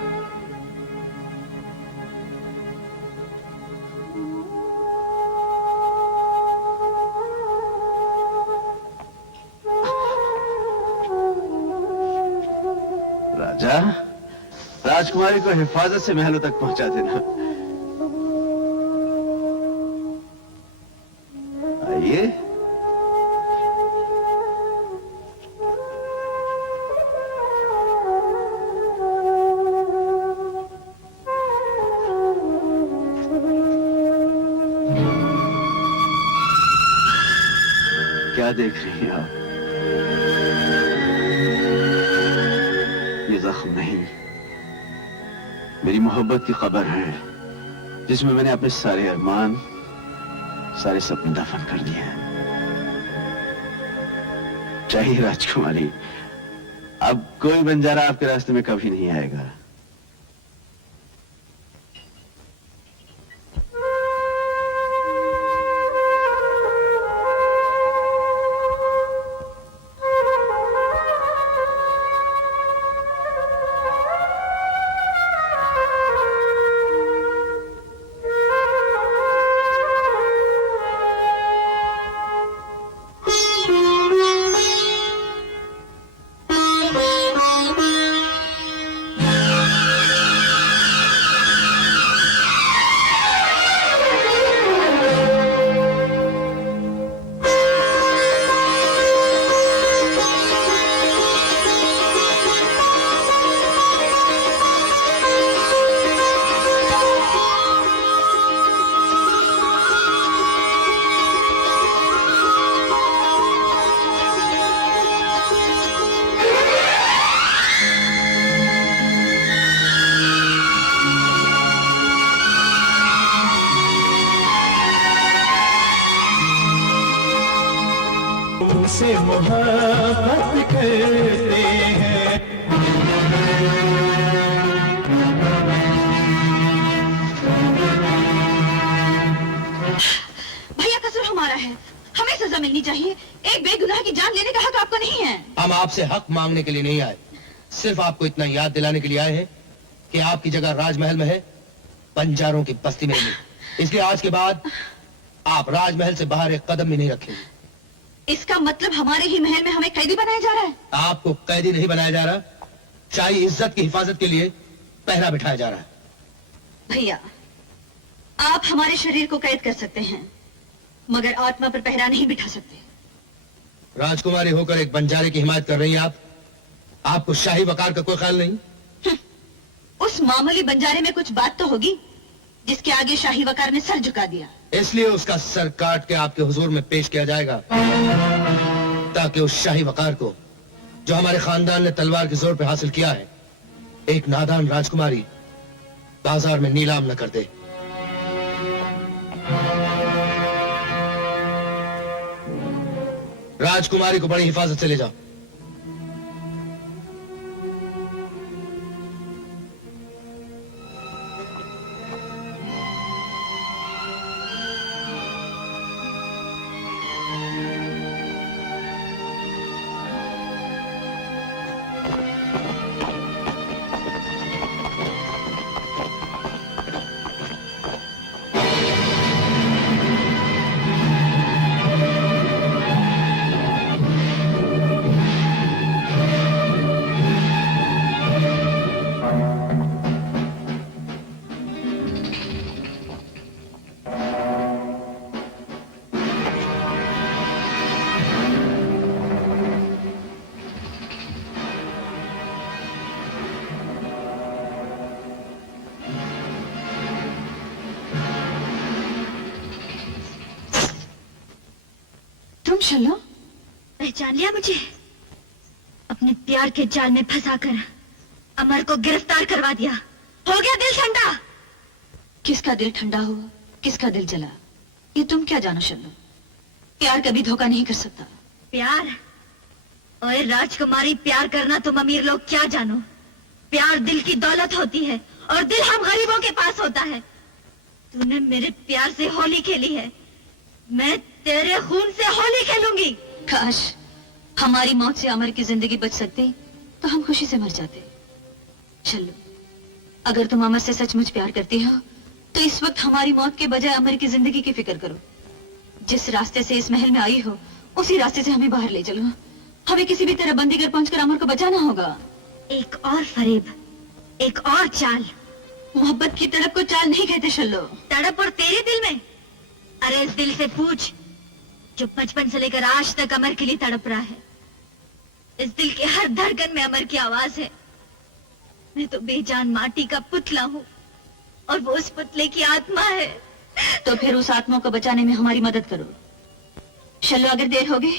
राजा, राजकुमारी को हिफाजत से महलों तक पहुंचा देना। आइए। क्या देख रही हैं आप? ये जख्म नहीं, मेरी मोहब्बत की खबर है, जिसमें मैंने अपने सारे अरमान, सारे सपने दफन कर दिए हैं। चाहिए राजकुमारी, अब कोई बंजारा आपके रास्ते में कभी नहीं आएगा। मुझसे मोहब्बत करते हैं। भैया कसूर हमारा है, हमें सजा मिलनी चाहिए। एक बेगुनाह की जान लेने का हक आपको नहीं है। हम आपसे हक मांगने के लिए नहीं आए, सिर्फ आपको इतना याद दिलाने के लिए आए हैं कि आपकी जगह राजमहल में है, बंजारों की बस्ती में नहीं। इसलिए आज के बाद आप राजमहल से बाहर एक कदम भी नहीं रखेंगे। इसका मतलब हमारे ही महल में हमें कैदी बनाया जा रहा है? आपको कैदी नहीं बनाया जा रहा, शाही इज्जत की हिफाजत के लिए पहरा बिठाया जा रहा है। भैया, आप हमारे शरीर को कैद कर सकते हैं, मगर आत्मा पर पहरा नहीं बिठा सकते। राजकुमारी होकर एक बंजारे की हिमायत कर रही हैं आप, आपको शाही वकार का कोई ख्याल नहीं? उस मामूली बंजारे में कुछ बात तो होगी जिसके आगे शाही वकार ने सर झुका दिया। इसलिए उसका सर काट के आपके हुजूर में पेश किया जाएगा, ताकि उस शाही वकार को जो हमारे खानदान ने तलवार के जोर पे हासिल किया है, एक नादान राजकुमारी बाजार में नीलाम न कर दे। राजकुमारी को बड़ी हिफाजत से ले जाओ। तुम शल्लो? पहचान लिया मुझे? अपने प्यार के जाल में फंसाकर अमर को गिरफ्तार करवा दिया। हो गया दिल ठंडा। किसका दिल ठंडा हुआ, किसका दिल जला, ये तुम क्या जानो शल्लो? प्यार कभी धोखा नहीं कर सकता। प्यार? ओए राजकुमारी, प्यार करना तुम अमीर लोग क्या जानो। प्यार दिल की दौलत होती है और दिल हम गरीबों के पास होता है। तूने मेरे प्यार से होली खेली है, मैं तेरे खून से होली खेलूंगी। काश हमारी मौत से अमर की जिंदगी बच सकती तो हम खुशी से मर जाते। चलो, अगर तुम अमर से सचमुच प्यार करती हो तो इस वक्त हमारी मौत के बजाय अमर की जिंदगी की फिक्र करो। जिस रास्ते से इस महल में आई हो उसी रास्ते से हमें बाहर ले चलो। हमें किसी भी तरह बंदीगर पहुंचकर अमर को बचाना होगा। एक और फरेब, एक और चाल। मोहब्बत की तड़प को चाल नहीं कहते शल्लो। तड़प और तेरे दिल में? अरे इस दिल से पूछ जो बचपन से लेकर आज तक अमर के लिए तड़प रहा है। इस दिल के हर धड़कन में अमर की आवाज है। मैं तो बेजान माटी का पुतला हूँ और वो उस पुतले की आत्मा है। तो फिर उस आत्मा को बचाने में हमारी मदद करो शल्लो। अगर देर हो गई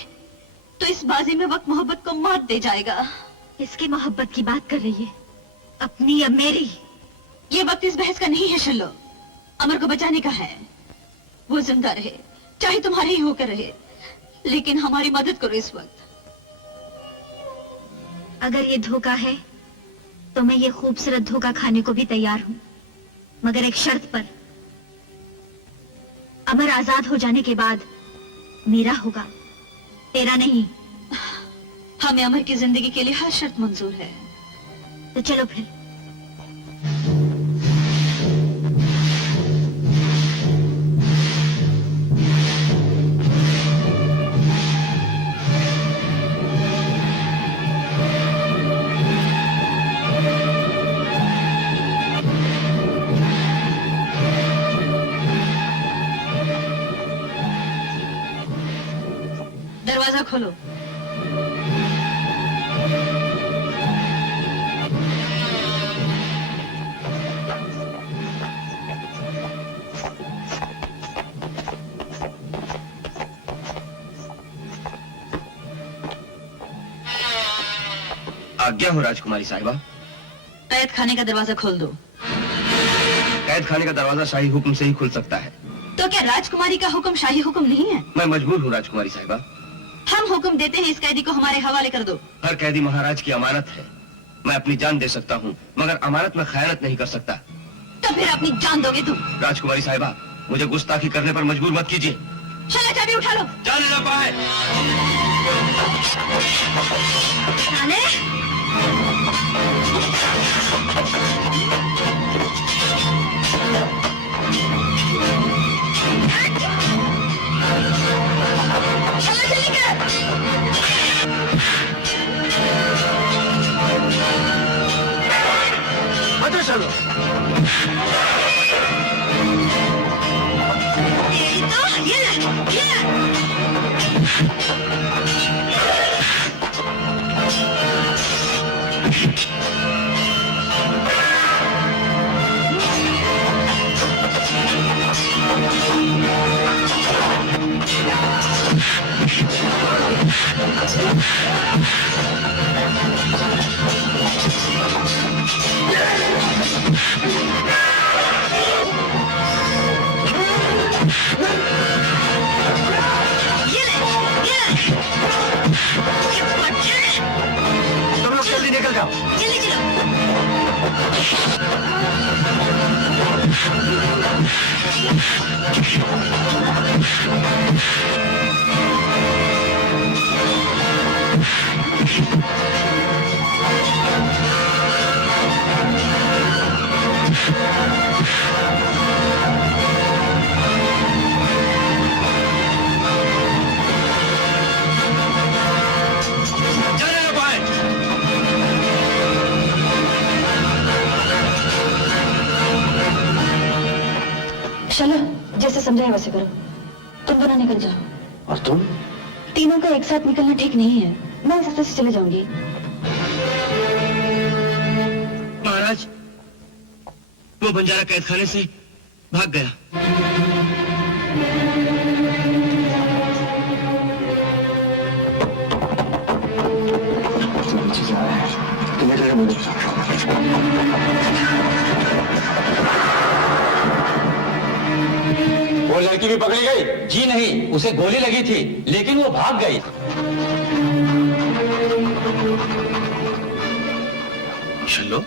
तो इस बाजी में वक्त मोहब्बत को मात दे जाएगा। किसकी मोहब्बत की बात कर रही है, अपनी या मेरी? ये वक्त इस बहस का नहीं है शल्लो, अमर को बचाने का है। वो जिंदा रहे चाहे तुम्हारे ही होकर रहे, लेकिन हमारी मदद करो इस वक्त। अगर ये धोखा है तो मैं ये खूबसूरत धोखा खाने को भी तैयार हूँ, मगर एक शर्त पर। अमर आजाद हो जाने के बाद मेरा होगा, तेरा नहीं। हमें अमर की जिंदगी के लिए हर शर्त मंजूर है। तो चलो फिर। दरवाजा खोलो। आज्ञा हो राजकुमारी साहिबा। कैद खाने का दरवाजा खोल दो। कैद खाने का दरवाजा शाही हुक्म से ही खुल सकता है। तो क्या राजकुमारी का हुक्म शाही हुक्म नहीं है? मैं मजबूर हूँ राजकुमारी साहिबा। हम हुक्म देते हैं इस कैदी को हमारे हवाले कर दो। हर कैदी महाराज की अमानत है। मैं अपनी जान दे सकता हूँ मगर अमानत में खयानत नहीं कर सकता। तो फिर अपनी जान दोगे तुम? राजकुमारी साहिबा, मुझे गुस्ताखी करने पर मजबूर मत कीजिए। चलो चाबी उठा लो। जाने ना पाए। जाने? चलो जल्दी कर। अच्छा चलो। तुम लोग जल्दी निकल जाओ। जल्दी चलो। जाने ना पाए। चलो जैसे समझाया वैसे करो। तुम दोनों निकल जाओ। और तुम? तीनों का एक साथ निकलना ठीक नहीं है। मैं इस रास्ते से चले जाऊंगी। महाराज, वो बंजारा कैद खाने से भाग गया। वो लड़की भी पकड़ी गई? जी नहीं, उसे गोली लगी थी लेकिन वो भाग गई। शल्लो?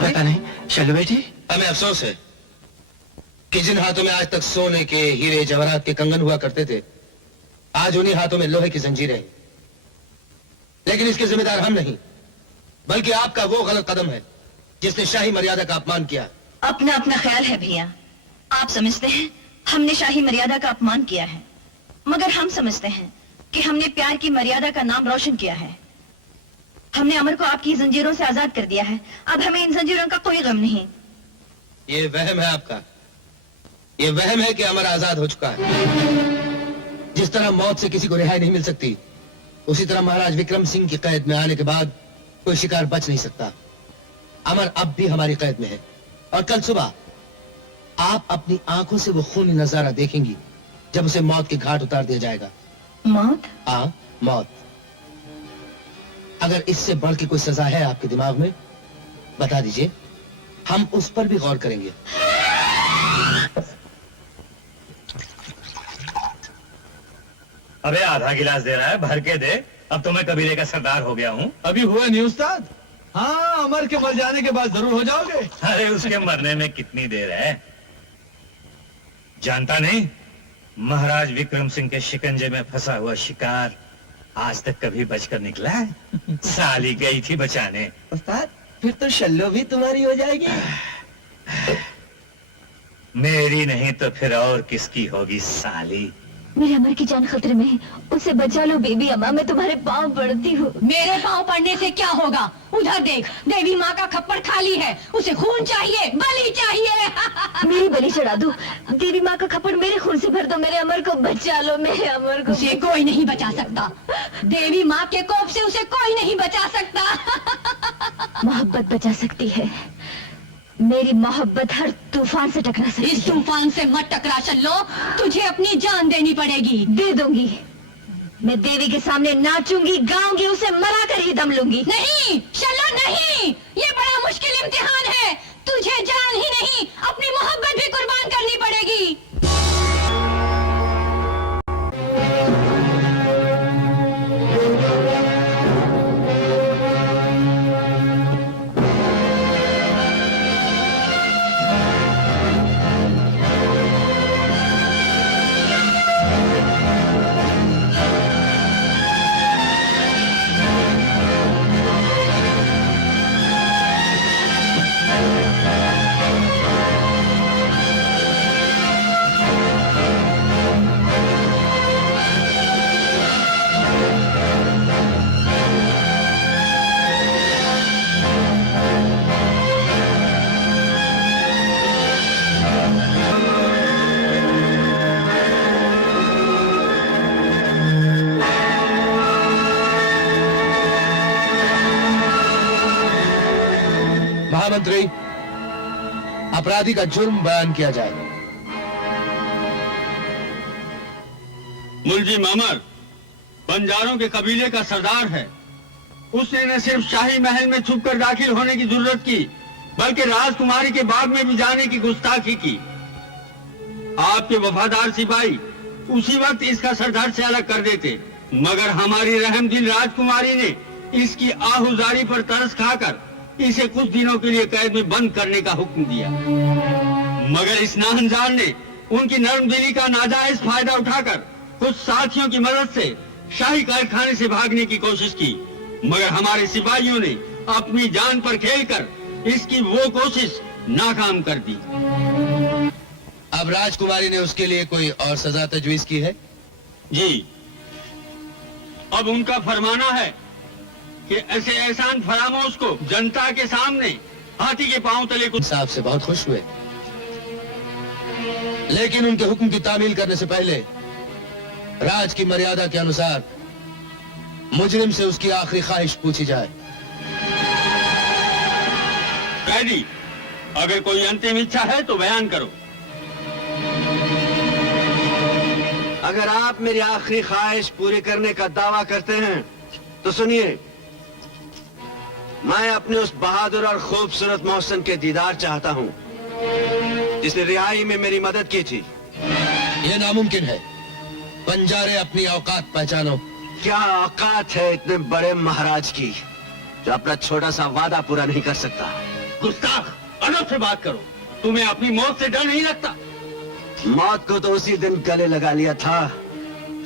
पता नहीं। शल्लो भाई जी, हमें अफसोस है कि जिन हाथों में आज तक सोने के, हीरे जवाहरात के कंगन हुआ करते थे, आज उन्हीं हाथों में लोहे की जंजीरें हैं। लेकिन इसके जिम्मेदार हम नहीं, बल्कि आपका वो गलत कदम है जिसने शाही मर्यादा का अपमान किया। अपना अपना ख्याल है भैया। आप समझते हैं हमने शाही मर्यादा का अपमान किया है, मगर हम समझते हैं कि हमने प्यार की मर्यादा का नाम रोशन किया है। हमने अमर को आपकी जंजीरों से आजाद कर दिया है। अब हमें इन जंजीरों का कोई गम नहीं। ये वहम है आपका। ये वहम है कि अमर आजाद हो चुका है। जिस तरह मौत से किसी को रिहाई नहीं मिल सकती, उसी तरह महाराज विक्रम सिंह की कैद में आने के बाद कोई शिकार बच नहीं सकता। अमर अब भी हमारी कैद में है और कल सुबह आप अपनी आंखों से वो खूनी नजारा देखेंगी जब उसे मौत के घाट उतार दिया जाएगा। मौत? हाँ, मौत। अगर इससे बढ़ के कोई सजा है आपके दिमाग में, बता दीजिए, हम उस पर भी गौर करेंगे। अबे आधा गिलास दे रहा है, भर के दे। अब तो मैं कबीले का सरदार हो गया हूँ। अभी हुआ नहीं उस्ताद? हाँ, अमर के मर जाने के बाद जरूर हो जाओगे। अरे उसके मरने में कितनी देर है, जानता नहीं? महाराज विक्रम सिंह के शिकंजे में फंसा हुआ शिकार आज तक कभी बचकर निकला है? साली गई थी बचाने। उस्ताद, फिर तो शल्लो भी तुम्हारी हो जाएगी। मेरी नहीं तो फिर और किसकी होगी साली। मेरे अमर की जान खतरे में है, उसे बचा लो बेबी अम्मा, मैं तुम्हारे पाँव पड़ती हूँ। मेरे पाँव पड़ने से क्या होगा? उधर देख, देवी माँ का खप्पर खाली है। उसे खून चाहिए, बलि चाहिए। मेरी बलि चढ़ा दो। देवी माँ का खप्पर मेरे खून से भर दो। मेरे अमर को बचा लो, मेरे अमर को। उसे कोई नहीं बचा सकता। देवी माँ के कोप से उसे कोई नहीं बचा सकता। मोहब्बत बचा सकती है। मेरी मोहब्बत हर तूफान से टकरा सकती है। इस तूफान से मत टकरा चलो, तुझे अपनी जान देनी पड़ेगी। दे दूंगी। मैं देवी के सामने नाचूंगी, गाऊंगी, उसे मरा कर ही दम लूंगी। नहीं चलो, नहीं, ये बड़ा मुश्किल इम्तिहान है। तुझे जान ही नहीं, अपनी मोहब्बत भी कुर्बान करनी पड़ेगी। महामंत्री, अपराधी का जुर्म बयान किया जाए। मुलजी मामर बंजारों के कबीले का सरदार है। उसने न सिर्फ शाही महल में छुपकर दाखिल होने की जरूरत की, बल्कि राजकुमारी के बाग में भी जाने की गुस्ताखी की। आपके वफादार सिपाही उसी वक्त इसका सरदार से अलग कर देते, मगर हमारी रहमदिल राजकुमारी ने इसकी आहुजारी पर तरस खाकर इसे कुछ दिनों के लिए कैद में बंद करने का हुक्म दिया। मगर इस नाहंजार ने उनकी नर्म दिली का नाजायज फायदा उठाकर कुछ साथियों की मदद से शाही कारखाने से भागने की कोशिश की, मगर हमारे सिपाहियों ने अपनी जान पर खेलकर इसकी वो कोशिश नाकाम कर दी। अब राजकुमारी ने उसके लिए कोई और सजा तजवीज की है? जी, अब उनका फरमाना है कि ऐसे एहसान फरामोश को जनता के सामने हाथी के पांव तले को। साहब से बहुत खुश हुए, लेकिन उनके हुक्म की तामील करने से पहले राज की मर्यादा के अनुसार मुजरिम से उसकी आखिरी ख्वाहिश पूछी जाए। कैदी, अगर कोई अंतिम इच्छा है तो बयान करो। अगर आप मेरी आखिरी ख्वाहिश पूरी करने का दावा करते हैं तो सुनिए, मैं अपने उस बहादुर और खूबसूरत मोहसिन के दीदार चाहता हूँ जिसने रिहाई में मेरी मदद की थी। यह नामुमकिन है। बंजारे अपनी औकात पहचानो। क्या औकात है इतने बड़े महाराज की जो अपना छोटा सा वादा पूरा नहीं कर सकता? गुस्ताख, अदब से बात करो। तुम्हें अपनी मौत से डर नहीं लगता? मौत को तो उसी दिन गले लगा लिया था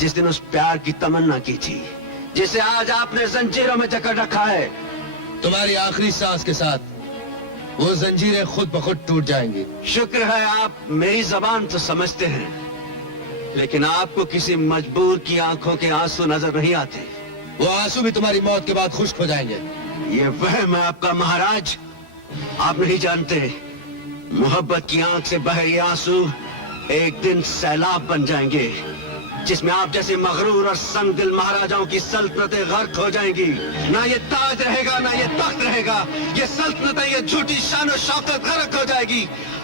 जिस दिन उस प्यार की तमन्ना की थी जिसे आज आपने जंजीरों में जकड़ रखा है। तुम्हारी आखिरी सांस के साथ वो जंजीरें खुद ब खुद टूट जाएंगी। शुक्र है आप मेरी जबान तो समझते हैं, लेकिन आपको किसी मजबूर की आंखों के आंसू नजर नहीं आते। वो आंसू भी तुम्हारी मौत के बाद खुश्क हो जाएंगे। ये वहम है आपका महाराज। आप नहीं जानते, मोहब्बत की आंख से बहे ये आंसू एक दिन सैलाब बन जाएंगे जिसमें आप जैसे मगरूर और संगदिल महाराजाओं की सल्तनतें गर्क हो जाएंगी। ना ये ताज रहेगा ना ये तख्त रहेगा, ये सल्तनतें, ये झूठी शान और शौकत गर्क हो जाएगी।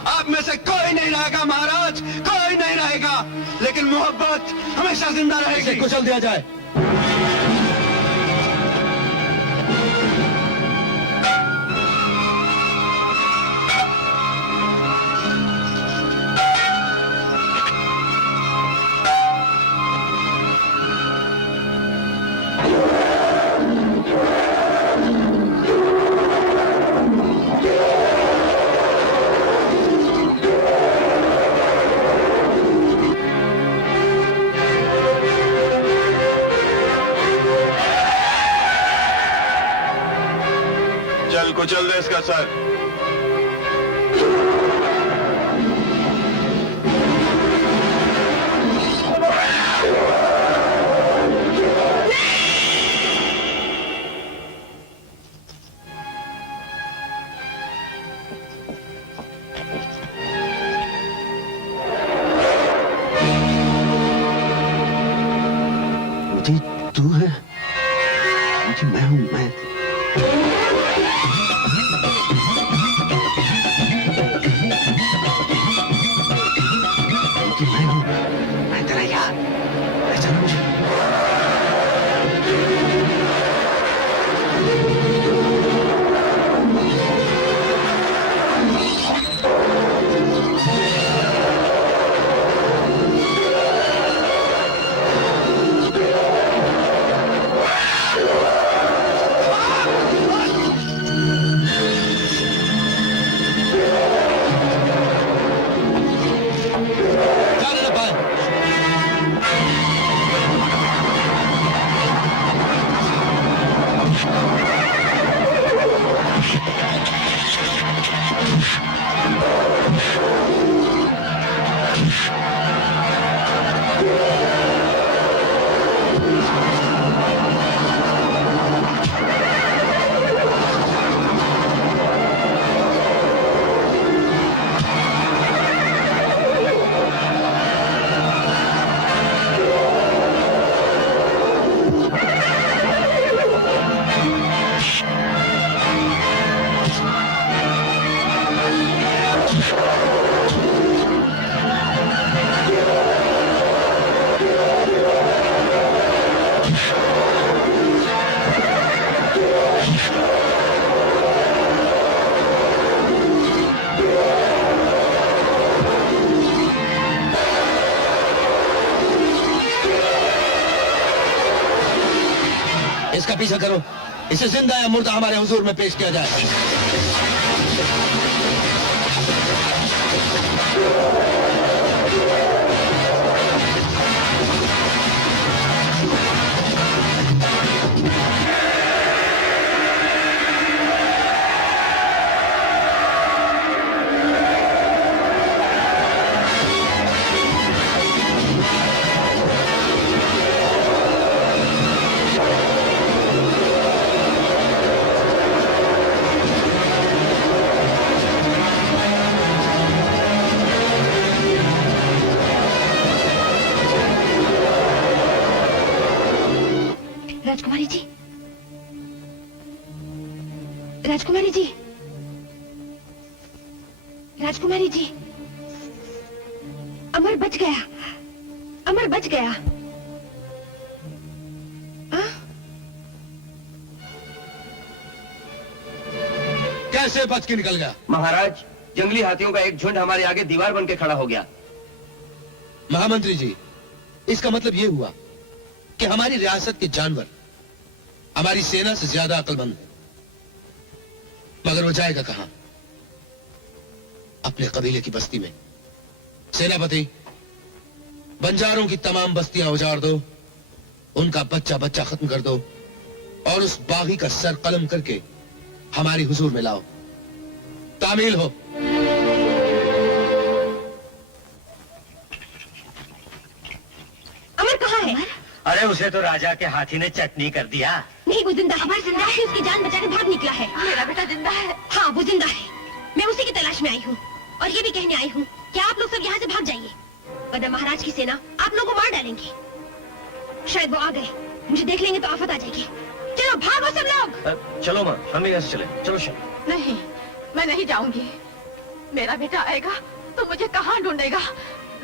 आप में से कोई नहीं रहेगा महाराज, कोई नहीं रहेगा, लेकिन मोहब्बत हमेशा जिंदा रहेगी। इसे कुचल दिया जाए। कुचल दे इसका सर। मोदी तू है? मोदी मैं हूं, मैं। पीछा करो, इसे जिंदा या मुर्दा हमारे हुजूर में पेश किया जाए। राजकुमारी जी, राजकुमारी जी, राजकुमारी जी, अमर बच गया, अमर बच गया। कैसे बच के निकल गया? महाराज, जंगली हाथियों का एक झुंड हमारे आगे दीवार बन के खड़ा हो गया। महामंत्री जी, इसका मतलब यह हुआ कि हमारी रियासत के जानवर हमारी सेना से ज्यादा अक्लमंद है। मगर वो जाएगा कहां? अपने कबीले की बस्ती में। सेनापति, बंजारों की तमाम बस्तियां उजाड़ दो, उनका बच्चा बच्चा खत्म कर दो और उस बागी का सर कलम करके हमारी हुजूर में लाओ। तामील हो। अमर कहाँ है? अरे उसे तो राजा के हाथी ने चटनी कर दिया। नहीं, वो जिंदा है। अमर जिंदा है, उसकी जान बचा के भाग निकला है। मेरा बेटा जिंदा है? हाँ, वो जिंदा है। मैं उसी की तलाश में आई हूँ और ये भी कहने आई हूँ कि आप लोग सब यहाँ से भाग जाइए, वरना महाराज की सेना आप लोगों को मार डालेंगी। शायद वो आ गए, मुझे देख लेंगे तो आफत आ जाएगी। चलो भागो सब लोग। चलो माँ, हम भी यहाँ से चले। चलो शे। नहीं, मैं नहीं जाऊंगी। मेरा बेटा आएगा तो मुझे कहाँ ढूंढेगा?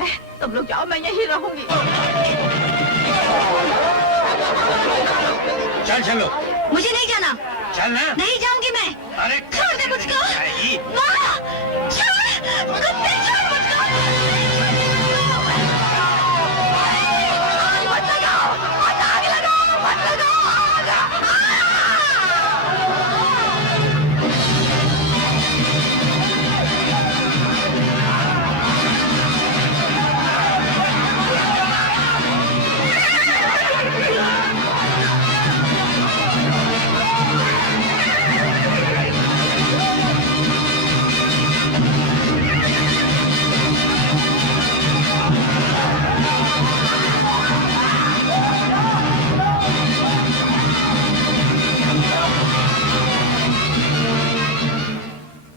मैं, तुम लोग जाओ, मैं यहीं रहूंगी। चल चलो। मुझे नहीं जाना। चल ना। नहीं जाऊंगी मैं। अरे छोड़ दे मुझको। माँ, छोड़, कुत्ते छोड़ मुझको। मत लगाओ, मत आग लगाओ, मत लगाओ आग।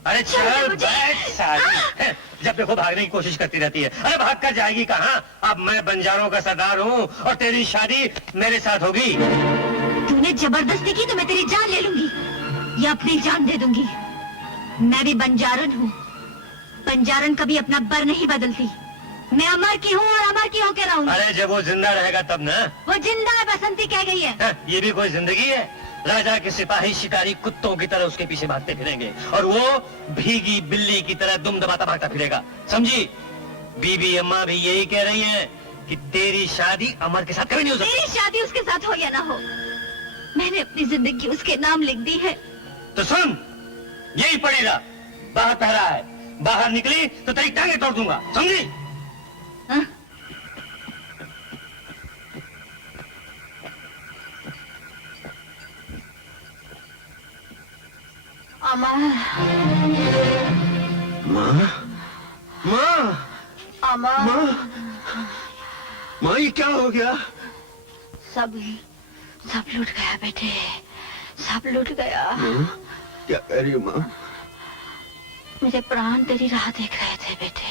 अरे चल बैठ साली। जब देखो भागने की कोशिश करती रहती है। अरे भाग कर जाएगी कहाँ? अब मैं बंजारों का सरदार हूँ और तेरी शादी मेरे साथ होगी। तूने जबरदस्ती की तो मैं तेरी जान ले लूंगी या अपनी जान दे दूंगी। मैं भी बंजारन हूँ। बंजारन कभी अपना बर नहीं बदलती। मैं अमर की हूँ और अमर की होकर रहूंगी। अरे जब वो जिंदा रहेगा तब ना। वो जिंदा है, बसंती कह गई है। ये भी कोई जिंदगी है? राजा के सिपाही शिकारी कुत्तों की तरह उसके पीछे भागते फिरेंगे और वो भीगी बिल्ली की तरह दुम दबाता भागता फिरेगा। समझी? बीबी अम्मा भी यही कह रही हैं कि तेरी शादी अमर के साथ कभी नहीं हो सकती। मेरी शादी उसके साथ हो या ना हो, मैंने अपनी जिंदगी उसके नाम लिख दी है। तो सुन, यही पड़ी रहा। बाहर पहरा है, बाहर निकली तो तेरी टांगे तोड़ दूंगा। समझी? हाँ? अमर, माँ, माँ, अमर, माँ, माँ, ये क्या हो गया? सब लूट गया बेटे, सब लूट गया। क्या कह रही हो माँ? मेरे प्राण तेरी राह देख रहे थे बेटे।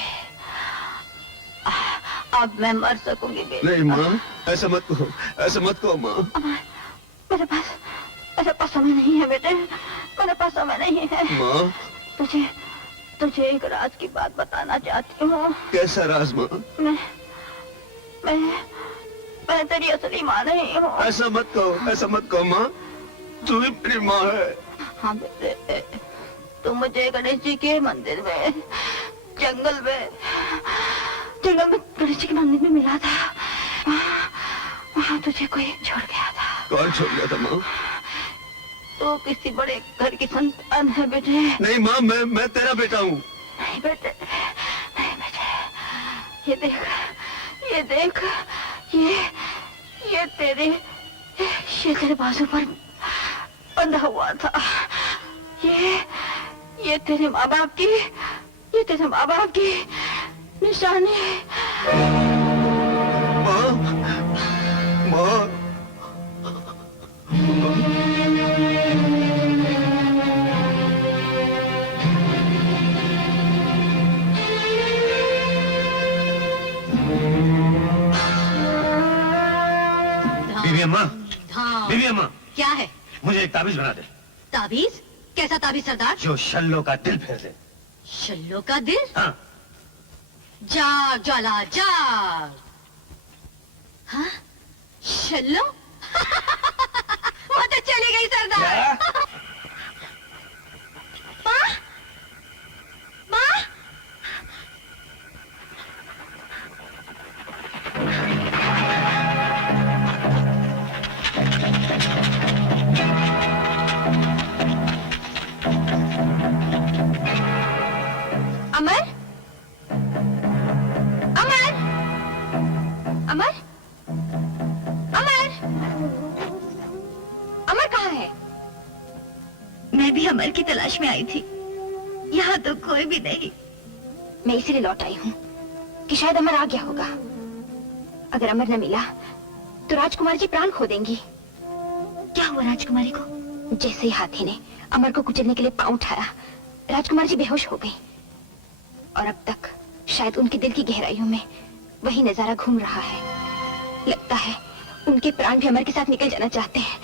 अब मैं मर सकूंगी बेटे। नहीं माँ, ऐसा मत कहो, ऐसा मत कहो माँ। मेरे पास समय नहीं है बेटे, मेरे पास समय नहीं है। माँ, तुझे एक राज की बात बताना चाहती हूँ। कैसा राज माँ? मैं तेरी असली माँ नहीं हूँ। ऐसा मत कहो माँ, तू ही मेरी माँ है। हाँ बेटे, तू मुझे गणेश जी के मंदिर में जंगल में गणेश जी के मंदिर में मिला था। वहाँ तुझे कोई छोड़ गया था। कौन छोड़ गया था माँ? तो किसी बड़े घर की संतान है बेटे। नहीं माँ, मैं तेरा बेटा हूँ। नहीं बेटे, नहीं बेटे, ये देख, ये देख, ये तेरे बाजू पर बंधा हुआ था। ये तेरे माँ बाप की निशानी। माँ, माँ, बीबी अम्मा, हाँ, बीबी अम्मा, क्या है? मुझे एक ताबीज बना दे। ताबीज? कैसा ताबीज सरदार? जो शल्लो का दिल फेर दे। शल्लो का दिल? हाँ। जाग ज्वाला जाग। हाँ? शल्लो? वो तो चली गई सरदार। माँ? माँ? अमर? अमर? अमर? अमर? अमर कहाँ है? मैं भी अमर की तलाश में आई थी। यहाँ तो कोई भी नहीं। मैं इसीलिए लौट आई हूँ कि शायद अमर आ गया होगा। अगर अमर न मिला तो राजकुमार जी प्राण खो देंगी। क्या हुआ राजकुमारी को? जैसे ही हाथी ने अमर को कुचलने के लिए पांव उठाया, राजकुमार जी बेहोश हो गई। और अब तक शायद उनके दिल की गहराइयों में वही नजारा घूम रहा है। लगता है उनके प्राण भी अमर के साथ निकल जाना चाहते हैं।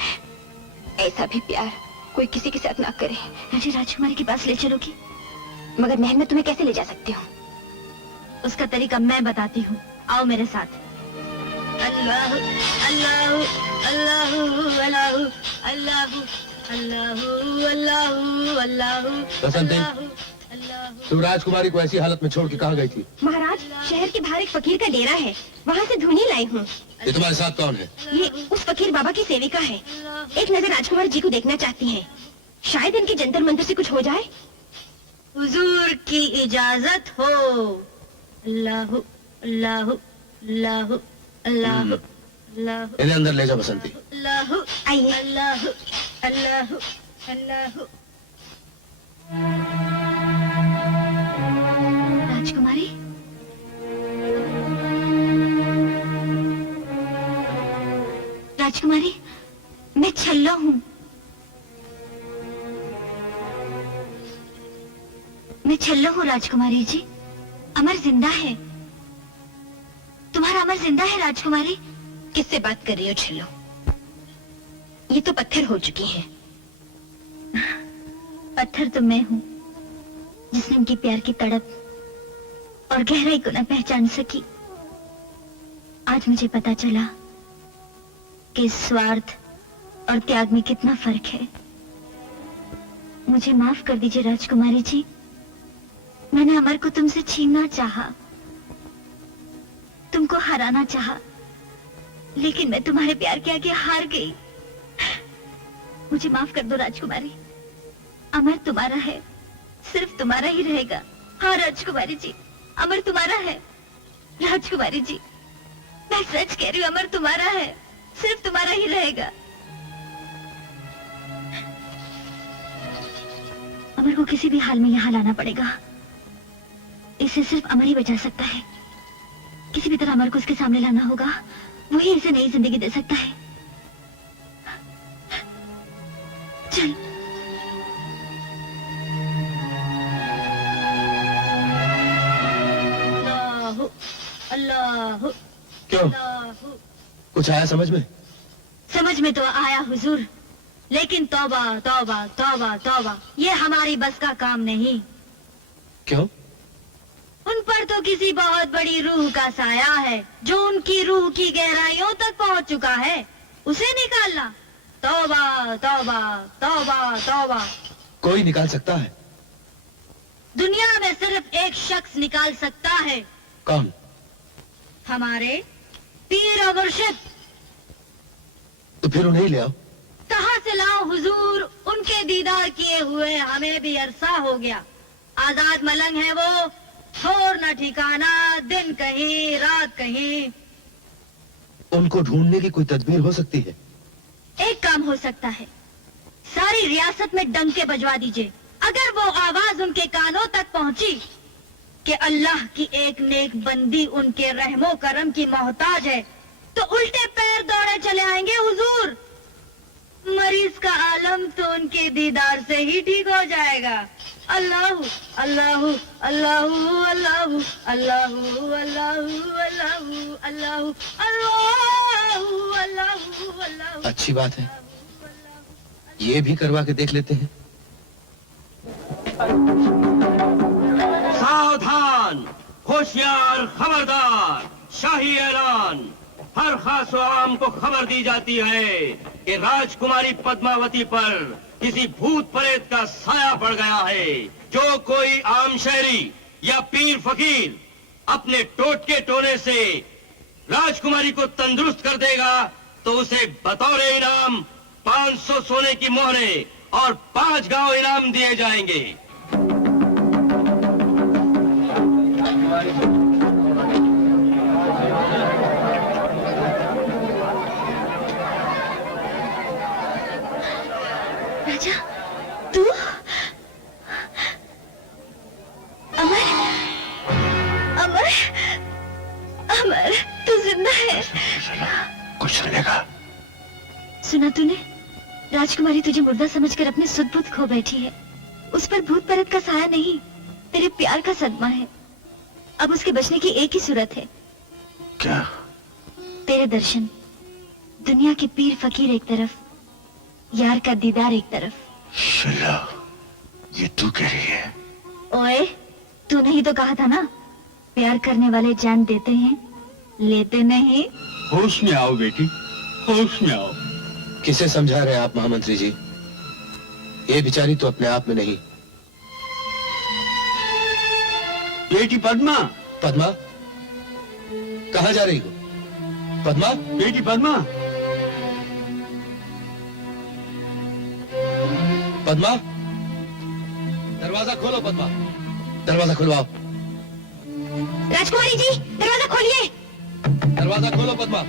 ऐसा भी प्यार कोई किसी के साथ ना करे। मुझे राजकुमारी के पास ले चलोगी? मगर महल में तुम्हें कैसे ले जा सकती हूँ? उसका तरीका मैं बताती हूँ। आओ मेरे साथ। अल्लाह अल्लाह अल्लाह अल्लाह अल्लाह अल्लाह अल्लाह अल्लाह। बसंती, तू राजकुमारी को ऐसी हालत में छोड़ के कहाँ गई थी? महाराज, शहर के बाहर एक फकीर का डेरा है, वहाँ से धुनी लाई हूँ। ये तुम्हारे साथ कौन है? ये उस फकीर बाबा की सेविका है। एक नजर राजकुमार जी को देखना चाहती हैं। शायद इनके जंतर मंतर से कुछ हो जाए। हुजूर की इजाजत हो। अल्लाह अल्लाह अल्लाह अल्लाह अल्लाह। इन्हें अंदर ले जा बसंती। अल्लाह। आइए। अल्लाह अल्लाह अल्लाह। राजकुमारी, राजकुमारी, मैं छल्लो हूँ। मैं छल्लो हूँ राजकुमारी जी। अमर जिंदा है। तुम्हारा अमर जिंदा है राजकुमारी। किससे बात कर रही हो छल्लो? ये तो पत्थर हो चुकी है। पत्थर तो मैं हूँ जिसने उनकी प्यार की तड़प और गहराई को न पहचान सकी। आज मुझे पता चला कि स्वार्थ और त्याग में कितना फर्क है। मुझे माफ कर दीजिए राजकुमारी जी। मैंने अमर को तुमसे छीनना चाहा, तुमको हराना चाहा, लेकिन मैं तुम्हारे प्यार के आगे हार गई। मुझे माफ कर दो राजकुमारी। अमर तुम्हारा है, सिर्फ तुम्हारा ही रहेगा। हाँ राजकुमारी जी, अमर तुम्हारा है। राजकुमारी जी, मैं सच कह रही हूँ, अमर तुम्हारा है, सिर्फ तुम्हारा ही रहेगा। अमर को किसी भी हाल में यहाँ लाना पड़ेगा। इसे सिर्फ अमर ही बचा सकता है। किसी भी तरह अमर को उसके सामने लाना होगा। वही इसे नई जिंदगी दे सकता है। चल। अल्लाह अल्लाह। क्यों? कुछ आया समझ में? समझ में तो आया हुजूर, लेकिन तौबा तौबा तौबा तौबा, ये हमारी बस का काम नहीं। क्यों? उन पर तो किसी बहुत बड़ी रूह का साया है जो उनकी रूह की गहराइयों तक पहुंच चुका है। उसे निकालना तौबा तौबा तौबा तौबा। कोई निकाल सकता है? दुनिया में सिर्फ एक शख्स निकाल सकता है। कौन? हमारे पीर और मुर्शिद। तो फिर उन्हें ले आओ। कहाँ से लाऊं हुजूर, उनके दीदार किए हुए हमें भी अरसा हो गया। आजाद मलंग है वो, छोर न ठिकाना, दिन कहीं रात कहीं। उनको ढूंढने की कोई तदबीर हो सकती है? एक काम हो सकता है, सारी रियासत में डंके बजवा दीजिए। अगर वो आवाज उनके कानों तक पहुंची कि अल्लाह की एक नेक बंदी उनके रहमो करम की मोहताज है, तो उल्टे पैर दौड़े चले आएंगे हुजूर। मरीज का आलम तो उनके दीदार से ही ठीक हो जाएगा। अल्लाहू अल्लाहू अल्लाहू अल्लाहू अल्लाहू अल्लाहू अल्लाहू अल्लाहू अल्लाहू अल्लाहू अल्लाहू। अच्छी बात है, ये भी करवा के देख लेते हैं। सावधान, होशियार, खबरदार, शाही ऐलान। हर खास व आम को खबर दी जाती है कि राजकुमारी पद्मावती पर किसी भूत प्रेत का साया पड़ गया है। जो कोई आम शहरी या पीर फकीर अपने टोटके टोने से राजकुमारी को तंदुरुस्त कर देगा, तो उसे बतौर इनाम 500 सोने की मोहरें और 5 गांव इनाम दिए जाएंगे। राजा, तू अमर, अमर, अमर, तू जिंदा है? कुछ सुनेगा? सुना तूने? राजकुमारी तुझे मुर्दा समझकर अपने सुध बुध खो बैठी है। उस पर भूत प्रेत का साया नहीं, तेरे प्यार का सदमा है। अब उसके बचने की एक ही सूरत है। क्या? तेरे दर्शन। दुनिया के पीर फकीर एक तरफ, यार का दीदार एक तरफ। शिला, ये तू कह रही है? ओए, तूने ही तो कहा था ना, प्यार करने वाले जान देते हैं, लेते नहीं। होश में आओ बेटी, होश में आओ। किसे समझा रहे हैं आप महामंत्री जी? ये बेचारी तो अपने आप में नहीं। बेटी पद्मा। पद्मा, कहाँ जा रही हो? पद्मा, बेटी पद्मा। पद्मा, दरवाजा खोलो। पद्मा, दरवाजा खुलवाओ। राजकुमारी जी, दरवाजा खोलिए। दरवाजा खोलो पद्मा।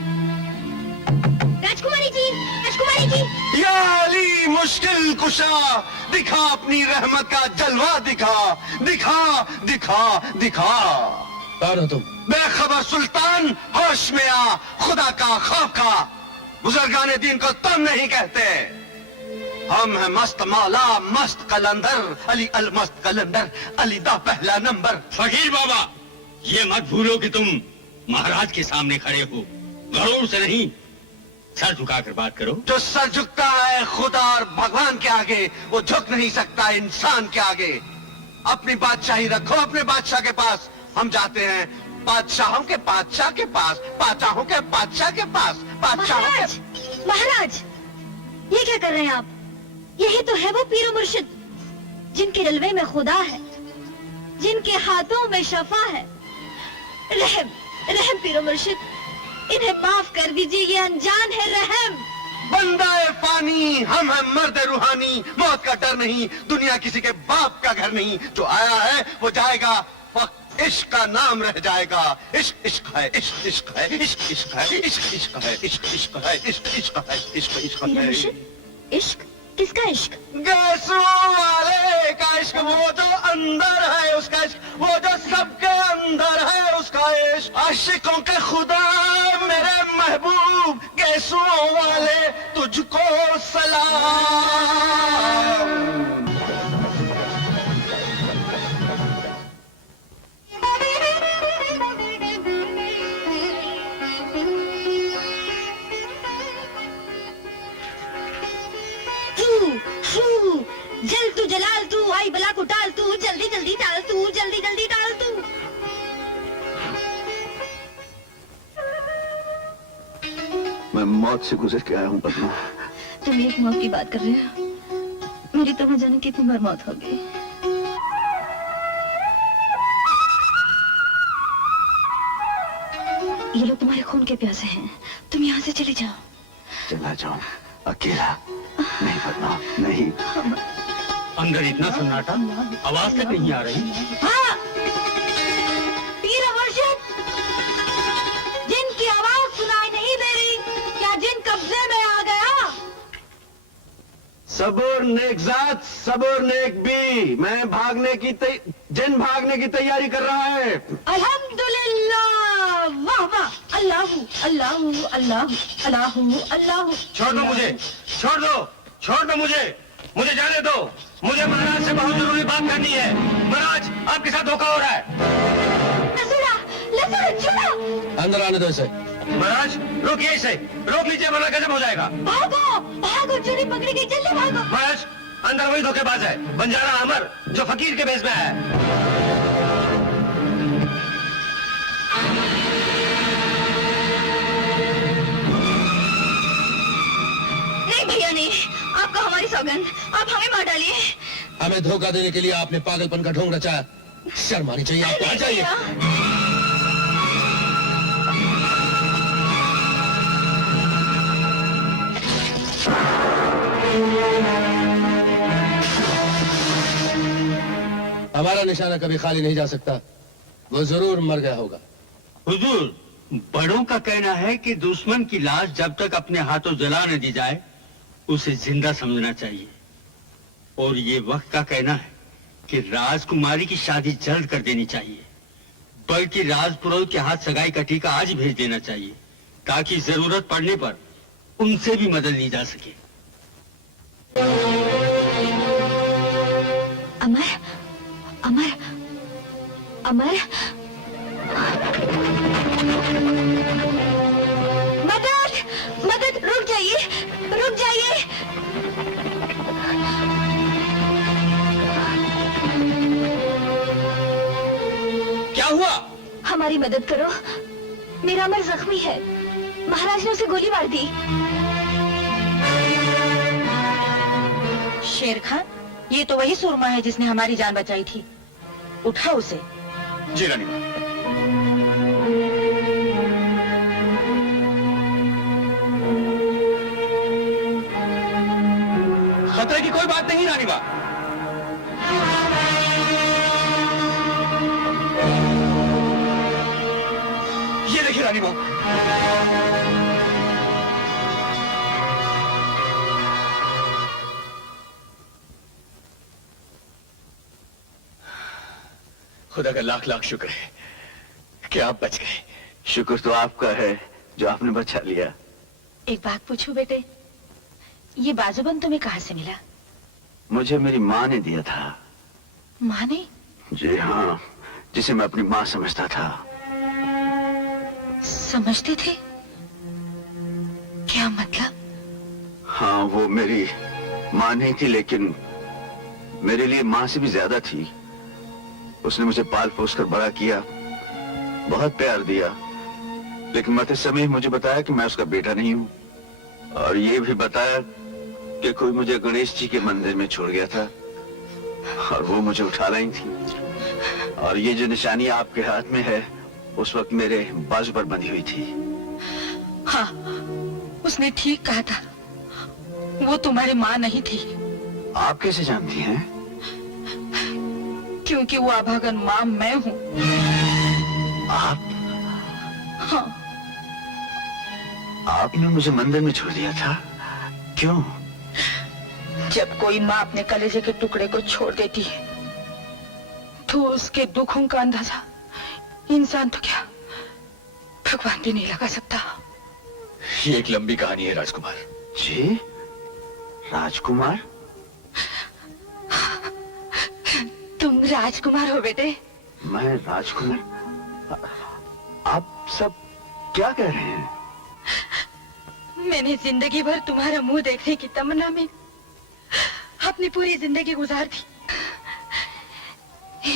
राजकुमारी जी, राजकुमारी जी। या अली मुश्किल कुशा, दिखा अपनी रहमत का जलवा, दिखा दिखा दिखा दिखा। कौन हो तुम? बेखबर सुल्तान, होश में आ, खुदा का खौफ का। बुजुर्गाने दीन को तुम नहीं कहते, हम हैं मस्त मौला, मस्त कलंदर, अली अल मस्त कलंदर, अली दा पहला नंबर। फकीर बाबा, ये मत भूलो कि तुम महाराज के सामने खड़े हो। गरूर से नहीं, सर झुकाकर बात करो। जो सर झुकता है खुदा और भगवान के आगे, वो झुक नहीं सकता इंसान के आगे। अपनी बादशाही रखो अपने बादशाह के पास, हम जाते हैं बादशाहों के बादशाह के पास, बादशाहों के बादशाह के पास, बादशाहों के। महाराज, ये क्या कर रहे हैं आप? यही तो है वो पीर मुर्शिद, जिनके जलवे में खुदा है, जिनके हाथों में शफा है। रहम, रहम पीर मुर्शिद, इन्हें माफ कर दीजिए, ये अनजान है। रहम। बंदाए फानी, हम हैं मर्द रूहानी, मौत का डर नहीं, दुनिया किसी के बाप का घर नहीं। जो आया है वो जाएगा, फक्त इश्क का नाम रह जाएगा। इश्क इश्क है, इश्क इश्क है, इश्क इश्क है, इश्क इश्क है, इश्क इश्क है, इश्क इश्क है, इश्क इश्क पीर है। मुर्शिद, इश्क? किसका इश्क? गैसों वाले का इश्क, वो जो अंदर है उसका इश्क, वो जो सबके अंदर है उसका इश्क। आशिकों के खुदा मेरे महबूब, गैसों वाले तुझको सलाम। जल तू जलाल तू, आई बला को टाल तू, जल्दी जल्दी टाल तू, जल्दी जल्दी टाल तू। मैं मौत से गुजर के आया हूँ पद्मा। तुम एक मौत की बात कर रहे हो, मेरी तो न जाने कितनी बार मौत हो गई। ये लोग तुम्हारे खून के प्यासे हैं, तुम यहाँ से चले जाओ। चला जाऊं अकेला? नहीं पद्मा, नहीं। अंदर इतना सन्नाटा, आवाज तक नहीं आ रही। हाँ, पीर मुर्शिद, जिनकी आवाज सुनाई नहीं दे रही, क्या जिन कब्जे में आ गया? सबूर नेक जात, सबूर नेक बी। मैं जिन भागने की तैयारी कर रहा है। अल्हम्दुलिल्लाह, वाह वाह, अल्लाहू अल्लाहू अल्लाहू अल्लाहू अल्लाहू। छोड़ दो मुझे, छोड़ दो, छोड़ दो मुझे जाने दो। मुझे महाराज से बहुत जरूरी बात करनी है। महाराज, आपके साथ धोखा हो रहा है। लसूड़ा, लसूड़ा, छोड़ो। अंदर आने दो इसे। महाराज, रोकिए इसे, रोक लीजिए वरना गजब हो जाएगा। भागो, भागो, चोरी पकड़ी गई, जल्दी भागो। महाराज, अंदर वही धोखेबाज है, बंजारा अमर, जो फकीर के भेष में है। नहीं भैया नहीं, आपको हमारी सौगंध, आप हमें मार डालिए। हमें धोखा देने के लिए आपने पागलपन का ढोंग रचा। शर्म आनी चाहिए आपको। आ जाइए। हमारा निशाना कभी खाली नहीं जा सकता। वो जरूर मर गया होगा। हुजूर, बड़ों का कहना है कि दुश्मन की लाश जब तक अपने हाथों जला न दी जाए, उसे जिंदा समझना चाहिए। और ये वक्त का कहना है कि राजकुमारी की शादी जल्द कर देनी चाहिए, बल्कि राजपुरोहित के हाथ सगाई का टीका आज ही भेज देना चाहिए, ताकि जरूरत पड़ने पर उनसे भी मदद ली जा सके। अमर, अमर, अमर, मदद, मदद, रुक जाइए, रुक जाइए। क्या हुआ? हमारी मदद करो, मेरा अमर जख्मी है, महाराज ने उसे गोली मार दी। शेर खान, ये तो वही सुरमा है जिसने हमारी जान बचाई थी। उठा उसे। जी रानी माँ। खतरे की कोई बात नहीं रानी माँ। ये देखिए रानी माँ। खुदा का लाख लाख शुक्र है कि आप बच गए। शुक्र तो आपका है जो आपने बचा लिया। एक बात पूछूं बेटे, ये बाजूबंद तुम्हें कहाँ से मिला? मुझे मेरी माँ ने दिया था। माँ ने? जी हाँ, जिसे मैं अपनी माँ समझता था। समझते थे? क्या मतलब? हाँ, वो मेरी माँ नहीं थी, लेकिन मेरे लिए माँ से भी ज्यादा थी। उसने मुझे पाल पोस कर बड़ा किया, बहुत प्यार दिया, लेकिन मरते समय मुझे बताया कि मैं उसका बेटा नहीं हूँ, और ये भी बताया कि कोई मुझे गणेश जी के मंदिर में छोड़ गया था और वो मुझे उठा लाई थी। और ये जो निशानी आपके हाथ में है, उस वक्त मेरे बाजू पर बंधी हुई थी। हाँ, उसने ठीक कहा था, वो तुम्हारी माँ नहीं थी। आप कैसे जानती हैं? क्योंकि वो अभागन माँ मैं हूँ। आप? हाँ। आपने मुझे मंदिर में छोड़ दिया था, क्यों? जब कोई माँ अपने कलेजे के टुकड़े को छोड़ देती है, तो उसके दुखों का अंदाजा इंसान तो क्या, भगवान भी नहीं लगा सकता। ये एक लंबी कहानी है राजकुमार। जी? राजकुमार? तुम राजकुमार हो बेटे? मैं राजकुमार? आप सब क्या कह रहे हैं? मैंने जिंदगी भर तुम्हारा मुंह देखने की तमन्ना में अपनी पूरी जिंदगी गुजार दी।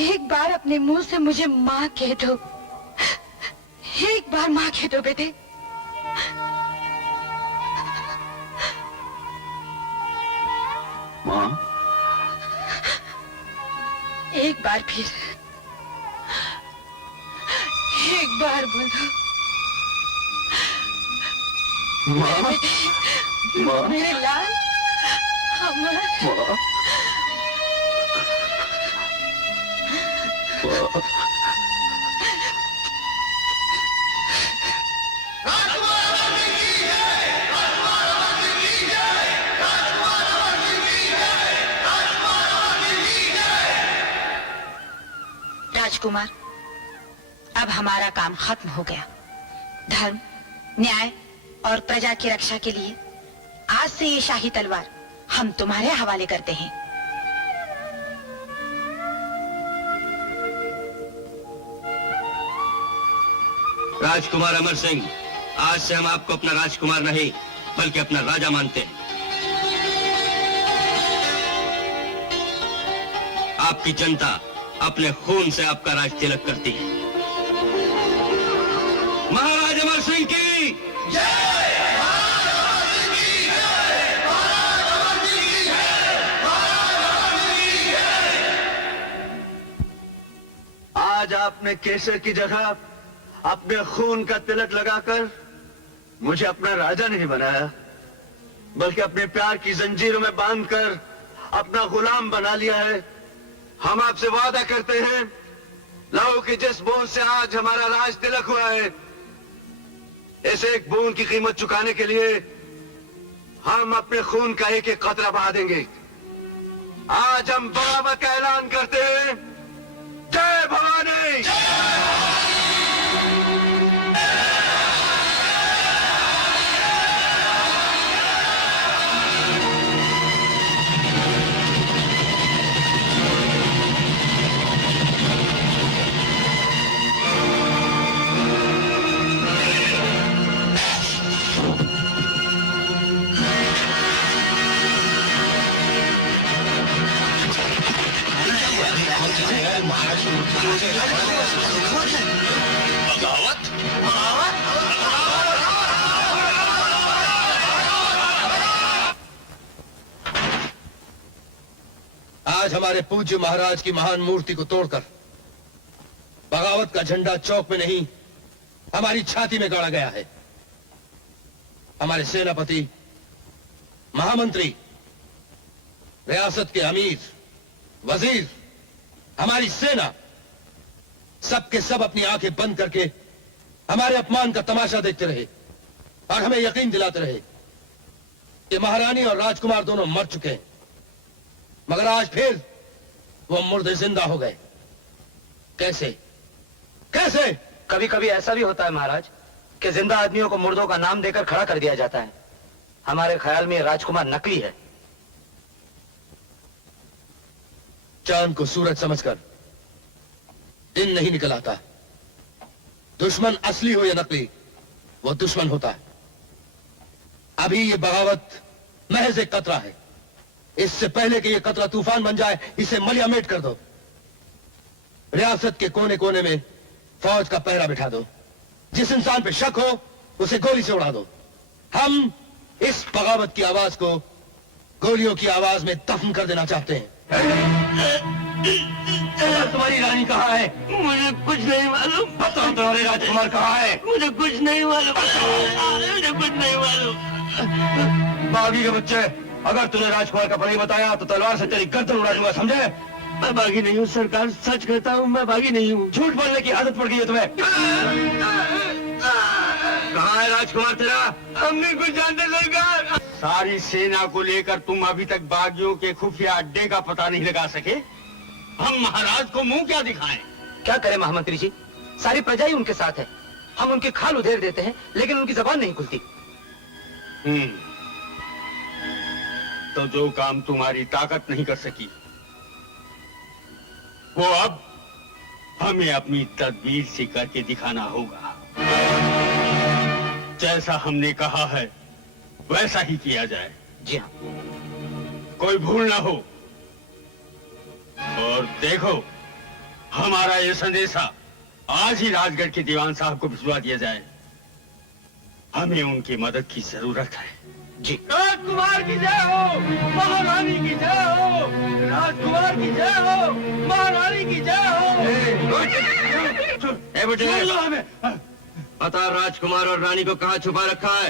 एक बार अपने मुंह से मुझे माँ कह दो, एक बार माँ कह दो बेटे। माँ? एक बार फिर, एक बार बोलो। माँ? मेरे लाल, राजकुमार, अब हमारा काम खत्म हो गया। धर्म, न्याय और प्रजा की रक्षा के लिए आज से ये शाही तलवार हम तुम्हारे हवाले करते हैं। राजकुमार अमर सिंह, आज से हम आपको अपना राजकुमार नहीं बल्कि अपना राजा मानते हैं। आपकी जनता अपने खून से आपका राज तिलक करती है। महाराज अमर सिंह की जय। आज आपने केसर की जगह अपने खून का तिलक लगाकर मुझे अपना राजा नहीं बनाया, बल्कि अपने प्यार की जंजीरों में बांधकर अपना गुलाम बना लिया है। हम आपसे वादा करते हैं, लहू की जिस बूंद से आज हमारा राज तिलक हुआ है, इस एक बूंद की कीमत चुकाने के लिए हम अपने खून का एक एक कतरा बहा देंगे। आज हम बगावत का ऐलान करते हैं। जय भवानी। बगावत? आज हमारे पूज्य महाराज की महान मूर्ति को तोड़कर बगावत का झंडा चौक में नहीं, हमारी छाती में गाड़ा गया है। हमारे सेनापति, महामंत्री, रियासत के अमीर, वजीर, हमारी सेना, सबके सब अपनी आंखें बंद करके हमारे अपमान का तमाशा देखते रहे और हमें यकीन दिलाते रहे कि महारानी और राजकुमार दोनों मर चुके हैं। मगर आज फिर वो मुर्दे जिंदा हो गए। कैसे? कैसे? कभी कभी ऐसा भी होता है महाराज कि जिंदा आदमियों को मुर्दों का नाम देकर खड़ा कर दिया जाता है। हमारे ख्याल में राजकुमार नकली है। चांद को सूरज समझकर दिन नहीं निकल आता। दुश्मन असली हो या नकली, वो दुश्मन होता है। अभी ये बगावत महज एक कतरा है। इससे पहले कि ये कतरा तूफान बन जाए, इसे मलियामेट कर दो। रियासत के कोने कोने में फौज का पहरा बिठा दो। जिस इंसान पे शक हो उसे गोली से उड़ा दो। हम इस बगावत की आवाज को गोलियों की आवाज में दफन कर देना चाहते हैं। तुम्हारी रानी कहाँ है? मुझे कुछ नहीं मालूम। बताओ तुम्हारे राजकुमार कहाँ है? मुझे कुछ नहीं मालूम। मुझे कुछ नहीं मालूम। बागी के बच्चे, अगर तूने राजकुमार का पता बताया तो तलवार से तेरी गर्दन उड़ा दूंगा, समझे? मैं बागी नहीं हूँ सरकार, सच कहता हूँ मैं बागी नहीं हूँ। झूठ बोलने की आदत पड़ गई है तुम्हें। कहाँ है राजकुमार तेरा? हम नहीं कुछ जानते सरकार। सारी सेना को लेकर तुम अभी तक बागियों के खुफिया अड्डे का पता नहीं लगा सके। हम महाराज को मुंह क्या दिखाएं? क्या करें महामंत्री जी, सारी प्रजा ही उनके साथ है। हम उनकी खाल उधेड़ देते हैं लेकिन उनकी जबान नहीं खुलती। तो जो काम तुम्हारी ताकत नहीं कर सकी, वो अब हमें अपनी तदबीर से करके दिखाना होगा। जैसा हमने कहा है वैसा ही किया जाए। जी हाँ। कोई भूल ना हो। और देखो, हमारा ये संदेशा आज ही राजगढ़ के दीवान साहब को भिजवा दिया जाए। हमें उनकी मदद की जरूरत है। जी। राजकुमार की जय हो, महारानी की जय हो, राजकुमार की जय हो, महारानी की जय हो। हमें पता राजकुमार और रानी को कहाँ छुपा रखा है?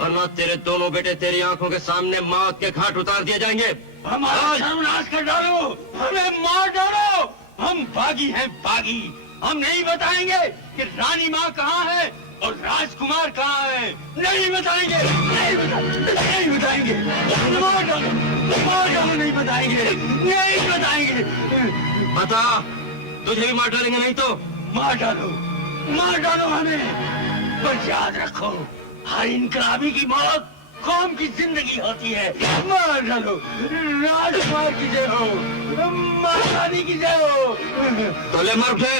वरना तेरे दोनों बेटे तेरी आंखों के सामने मौत के घाट उतार दिए जाएंगे। हमारा सर्वनाश कर डालो, हमें मार डालो। हम बागी हैं, बागी। हम नहीं बताएंगे कि रानी माँ कहाँ है और राजकुमार कहाँ है। नहीं बताएंगे, नहीं बताएंगे। मार डालो, नहीं बताएंगे, नहीं बताएंगे। बता, तुझे भी मार डालेंगे नहीं तो? मार डालो हमें। पर याद रखो, हर इनकलाबी की मौत कौम की जिंदगी होती है। मार डालो। राजकुमार की जय हो, महारानी की जय हो। तो ले मार उठे।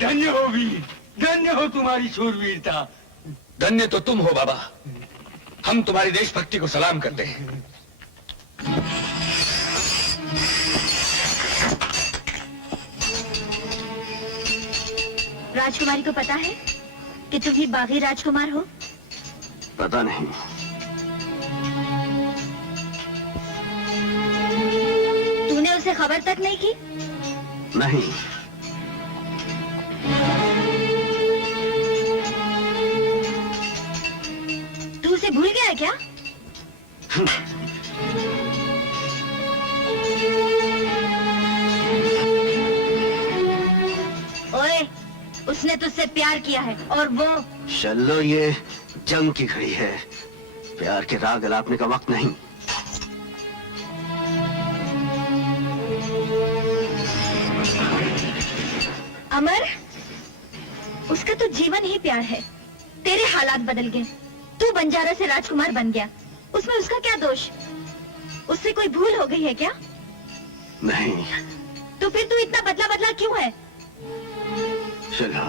धन्य हो वीर, धन्य हो तुम्हारी शूरवीरता। धन्य तो तुम हो बाबा। हम तुम्हारी देशभक्ति को सलाम करते हैं। राजकुमारी को पता है कि तुम ही बागी राजकुमार हो? पता नहीं। तूने उसे खबर तक नहीं की? नहीं। तू उसे भूल गया है क्या? ओए, उसने तुझसे प्यार किया है और वो। चलो, ये जंग की घड़ी है, प्यार के राग अलापने का वक्त नहीं। अमर, उसका तो जीवन ही प्यार है। तेरे हालात बदल गए, तू बंजारा से राजकुमार बन गया। उसमें उसका क्या दोष? उससे कोई भूल हो गई है क्या? नहीं। तो फिर तू इतना बदला बदला क्यों है? चलो,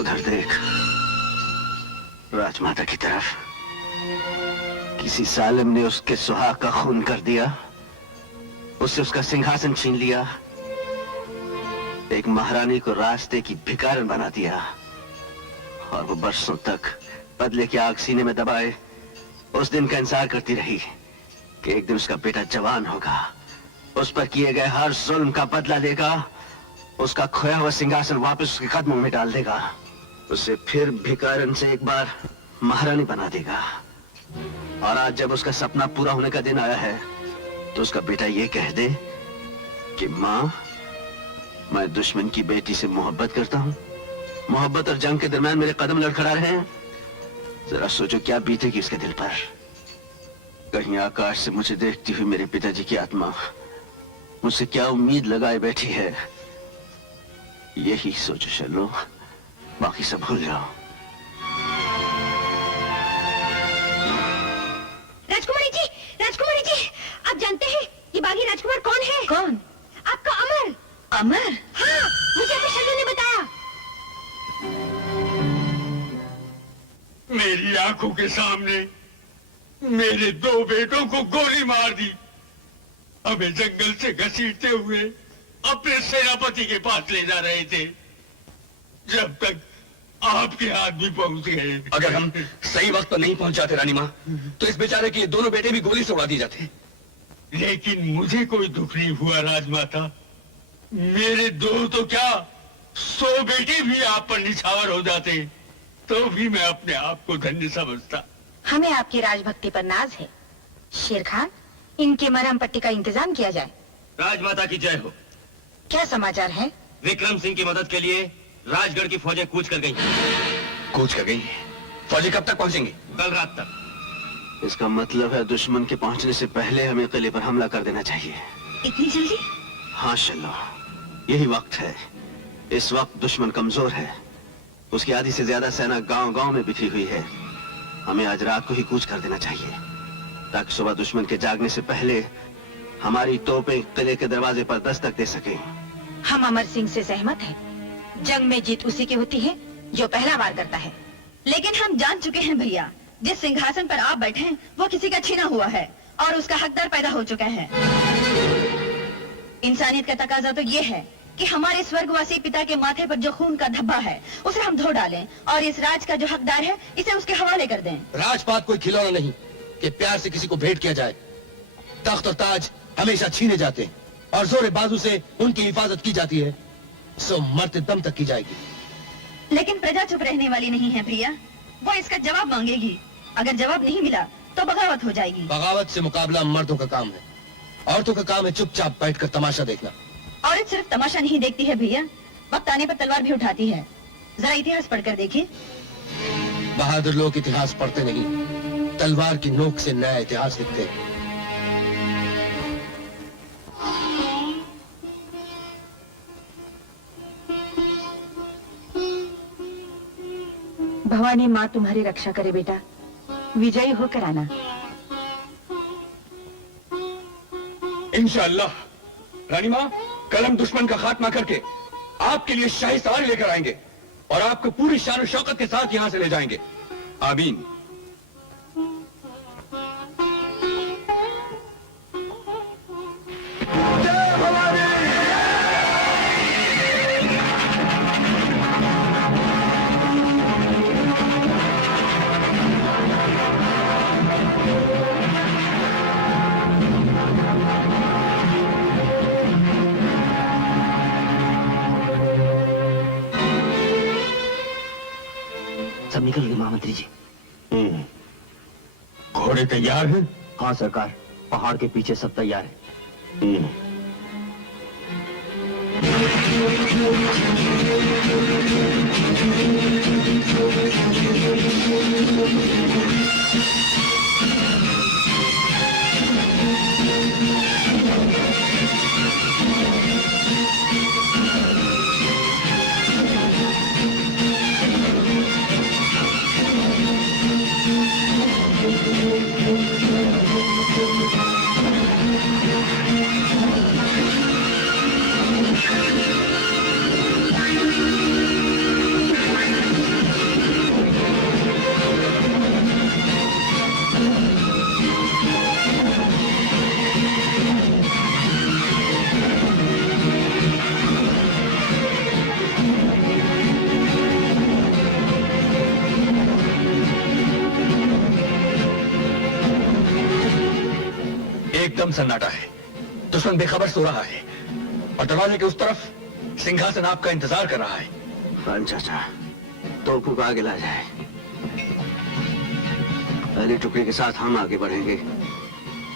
उधर देख, राजमाता की तरफ। किसी सालिम ने उसके सुहाग का खून कर दिया, उससे उसका सिंहासन छीन लिया, एक महारानी को रास्ते की भिखारन बना दिया, और वो बरसों तक बदले की आग सीने में दबाए उस दिन का इंतजार करती रही कि एक दिन उसका बेटा जवान होगा, उस पर किए गए हर जुल्म का बदला लेगा, उसका खोया हुआ सिंहासन वापस उसके कदमों में डाल देगा, उसे फिर भिखारन से एक बार महारानी बना देगा। और आज जब उसका सपना पूरा होने का दिन आया है, तो उसका बेटा ये कह दे कि माँ, मैं दुश्मन की बेटी से मोहब्बत करता हूँ। मोहब्बत और जंग के दरमियान मेरे कदम लड़खड़ा रहे हैं। जरा सोचो क्या बीतेगी उसके दिल पर। कहीं आकाश से मुझे देखती हुई मेरे पिताजी की आत्मा मुझसे क्या उम्मीद लगाए बैठी है, यही सोचो। चलो, बाकी सब भूल जाओ। राजकुमारी जी, आप जानते हैं ये बागी राजकुमार कौन है? कौन? आपका अमर। अमर? हाँ, मुझे अपने शर्जों ने बताया। मेरी आंखों के सामने मेरे दो बेटों को गोली मार दी। हमें जंगल से घसीटते हुए अपने सेनापति के पास ले जा रहे थे, जब तक आपके हाथ भी पहुंच गए। अगर हम सही वक्त पर नहीं पहुंच जाते रानी माँ, तो इस बेचारे के दोनों बेटे भी गोली से उड़ा दिए जाते। लेकिन मुझे कोई दुख नहीं हुआ राजमाता। मेरे दो तो क्या 100 बेटे भी आप पर निछावर हो जाते, तो भी मैं अपने आप को धन्य समझता। हमें आपकी राजभक्ति पर नाज है। शेर खान, इनके मरहम पट्टी का इंतजाम किया जाए। राजमाता की जय हो। क्या समाचार है? विक्रम सिंह की मदद के लिए राजगढ़ की फौजें कूच कर गई। कूच कर गई? फौजी कब तक पहुंचेंगे? कल रात तक। इसका मतलब है दुश्मन के पहुंचने से पहले हमें किले पर हमला कर देना चाहिए। इतनी जल्दी? हाँ शल्लो, यही वक्त है। इस वक्त दुश्मन कमजोर है, उसकी आधी से ज्यादा सेना गांव-गांव में बिखरी हुई है। हमें आज रात को ही कूच कर देना चाहिए, ताकि सुबह दुश्मन के जागने से पहले हमारी तोपें किले के दरवाजे पर दस्तक दे सकें। हम अमर सिंह से सहमत हैं। जंग में जीत उसी की होती है जो पहला वार करता है। लेकिन हम जान चुके हैं भैया, जिस सिंहासन पर आप बैठे हैं वो किसी का छीना हुआ है और उसका हकदार पैदा हो चुका है। इंसानियत का तकाजा तो ये है कि हमारे स्वर्गवासी पिता के माथे पर जो खून का धब्बा है उसे हम धो डालें और इस राज का जो हकदार है इसे उसके हवाले कर दें। राजपाट कोई खिलौना नहीं कि प्यार से किसी को भेंट किया जाए। तख्त और ताज हमेशा छीने जाते हैं और जोरे बाजू से उनकी हिफाजत की जाती है, सो मरते दम तक की जाएगी। लेकिन प्रजा चुप रहने वाली नहीं है भैया, वो इसका जवाब मांगेगी। अगर जवाब नहीं मिला तो बगावत हो जाएगी। बगावत से मुकाबला मर्दों का काम है, औरतों का काम है चुपचाप बैठकर तमाशा देखना। औरत सिर्फ तमाशा नहीं देखती है भैया, वक्त आने पर तलवार भी उठाती है। जरा इतिहास पढ़कर देखिए। बहादुर लोग इतिहास पढ़ते नहीं, तलवार की नोक से नया इतिहास लिखते हैं। भवानी माँ तुम्हारी रक्षा करे बेटा, विजयी होकर आना। इंशाअल्लाह रानी माँ, कल हम दुश्मन का खात्मा करके आपके लिए शाही सवारी लेकर आएंगे और आपको पूरी शान और शौकत के साथ यहाँ से ले जाएंगे। आमीन। सब निकल गए महामंत्री जी। घोड़े तैयार हैं? हाँ सरकार, पहाड़ के पीछे सब तैयार है। एकदम सन्नाटा है, दुश्मन बेखबर सो रहा है और दरवाजे के उस तरफ सिंहासन आपका इंतजार कर रहा है। खान चाचा, तोपों को आगे ला जाए। पहली टुकड़ी के साथ हम आगे बढ़ेंगे।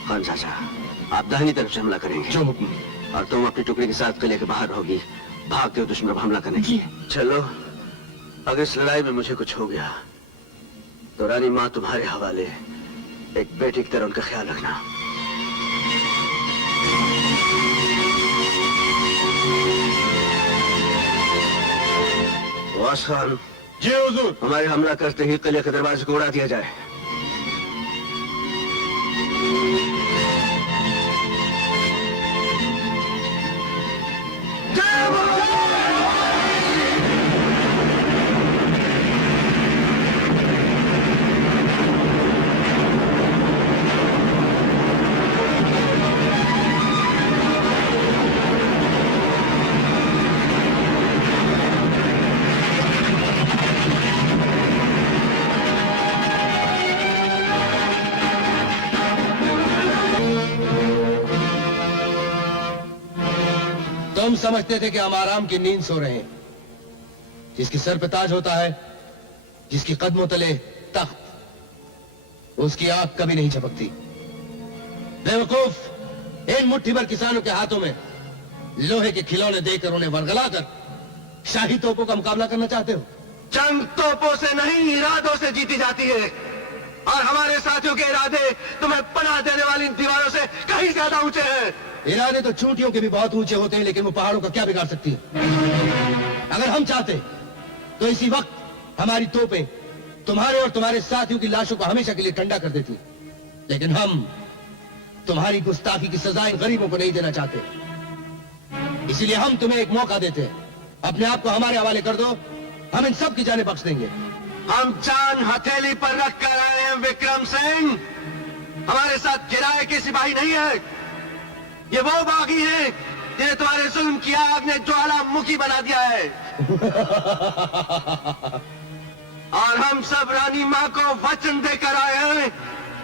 खान चाचा, आप दाहिनी तरफ से हमला करेंगे। जो हुक्म। और तुम अपनी टुकड़ी के साथ किले के बाहर होगी, भागते हो दुश्मन पर हमला करने की। चलो, अगर इस लड़ाई में मुझे कुछ हो गया तो रानी माँ तुम्हारे हवाले, एक बेटी की तरह उनका ख्याल रखना। वास खान। जी हुजूर। हमारे हमला करते ही किले के दरवाजे को उड़ा दिया जाए। तुम समझते थे कि हम आराम की नींद सो रहे हैं। जिसके सर पे ताज होता है, जिसकी कदमों तले तख्त, उसकी आंख कभी नहीं झपकती। बेवकूफ, इन मुट्ठी भर किसानों के हाथों में लोहे के खिलौने देकर उन्हें वरगलाकर शाही तोपों का मुकाबला करना चाहते हो। जंग तोपों से नहीं, इरादों से जीती जाती है। और हमारे साथियों के इरादे तुम्हें पनाह देने वाली इन दीवारों से कहीं ज्यादा ऊंचे हैं। इरादे तो चोटियों के भी बहुत ऊंचे होते हैं, लेकिन वो पहाड़ों का क्या बिगाड़ सकती है। अगर हम चाहते तो इसी वक्त हमारी तोपें तुम्हारे और तुम्हारे साथियों की लाशों को हमेशा के लिए ठंडा कर देती, लेकिन हम तुम्हारी गुस्ताखी की सजा इन गरीबों को नहीं देना चाहते। इसीलिए हम तुम्हें एक मौका देते हैं। अपने आप को हमारे हवाले कर दो, हम इन सब की जाने बख्श देंगे। हम जान हथेली पर रख कर आए हैं विक्रम सिंह। हमारे साथ किराए के सिपाही नहीं है। ये वो बागी हैं जिन्हें तुम्हारे जुल्म की आग ने ज्वालामुखी बना दिया है। और हम सब रानी माँ को वचन देकर आए हैं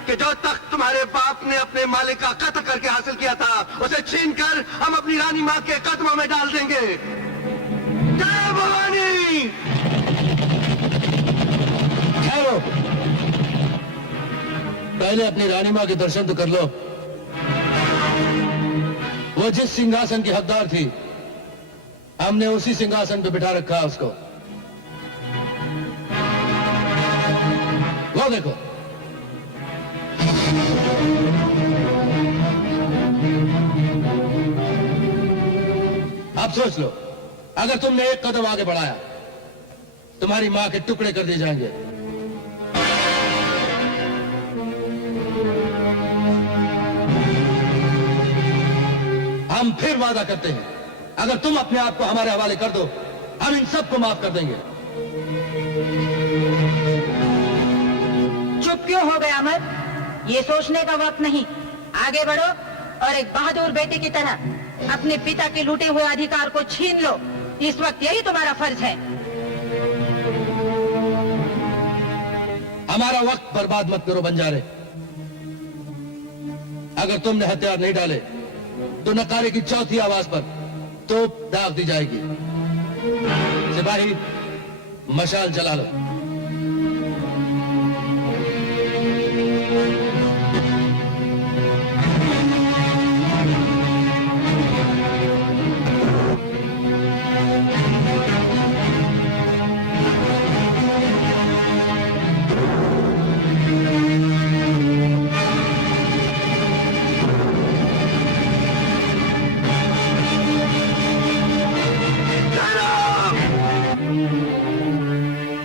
कि जो तख्त तुम्हारे बाप ने अपने मालिक का कत्ल करके हासिल किया था उसे छीनकर हम अपनी रानी माँ के कदमों में डाल देंगे। जय भवानी। ठहरो, पहले अपनी रानी माँ के दर्शन तो कर लो। वो जिस सिंहासन की हकदार थी, हमने उसी सिंहासन पे बिठा रखा है उसको। वो देखो, अब सोच लो, अगर तुमने एक कदम आगे बढ़ाया, तुम्हारी मां के टुकड़े कर दिए जाएंगे। हम फिर वादा करते हैं, अगर तुम अपने आप को हमारे हवाले कर दो, हम इन सबको माफ कर देंगे। चुप क्यों हो गए अमर? ये सोचने का वक्त नहीं, आगे बढ़ो और एक बहादुर बेटे की तरह अपने पिता के लूटे हुए अधिकार को छीन लो। इस वक्त यही तुम्हारा फर्ज है। हमारा वक्त बर्बाद मत करो बंजारे। अगर तुमने हथियार नहीं डाले तो नकारे की चौथी आवाज पर तोप दाग दी जाएगी। सिपाही, मशाल जला लो।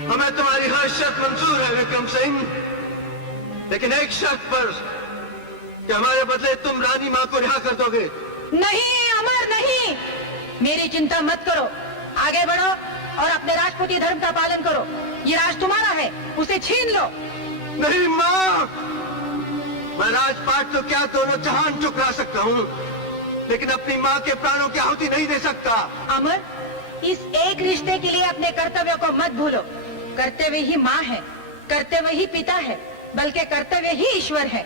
हमें तुम्हारी हर शर्त मंजूर है विक्रम सिंह, लेकिन एक शर्त पर कि हमारे बदले तुम रानी मां को रिहा कर दोगे। नहीं अमर, नहीं। मेरी चिंता मत करो, आगे बढ़ो और अपने राजपूती धर्म का पालन करो। ये राज तुम्हारा है, उसे छीन लो। नहीं मां, मैं राजपाट तो क्या दोनों जहान चुकरा सकता हूँ, लेकिन अपनी माँ के प्राणों की आहुति नहीं दे सकता। अमर, इस एक रिश्ते के लिए अपने कर्तव्यों को मत भूलो। कर्तव्य ही माँ है, कर्तव्य ही पिता है, बल्कि कर्तव्य ही ईश्वर है।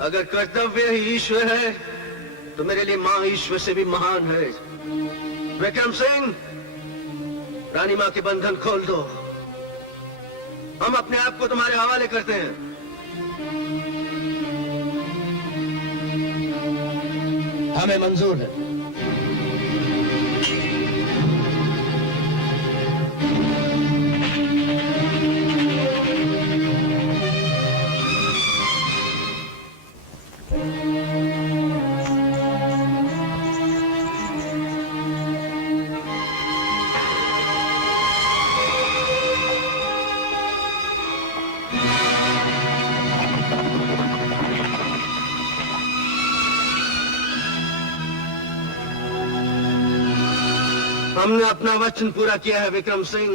अगर कर्तव्य ही ईश्वर है तो मेरे लिए माँ ईश्वर से भी महान है। विक्रम सिंह, रानी माँ के बंधन खोल दो। हम अपने आप को तुम्हारे हवाले करते हैं। हमें मंजूर है। हमने अपना वचन पूरा किया है विक्रम सिंह।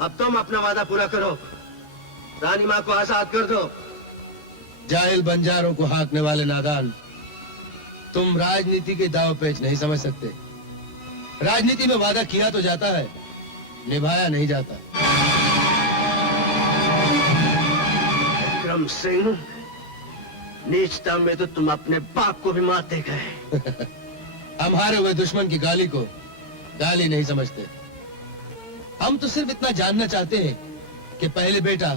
अब तुम अपना वादा पूरा करो, रानी माँ को आजाद कर दो। जाहिल बंजारों को हाँकने वाले नादान, तुम राजनीति के दाव पेच नहीं समझ सकते। राजनीति में वादा किया तो जाता है, निभाया नहीं जाता। विक्रम सिंह, नीचता में तो तुम अपने बाप को भी मारते गए। हम हारे हुए दुश्मन की गाली को गाली नहीं समझते। हम तो सिर्फ इतना जानना चाहते हैं कि पहले बेटा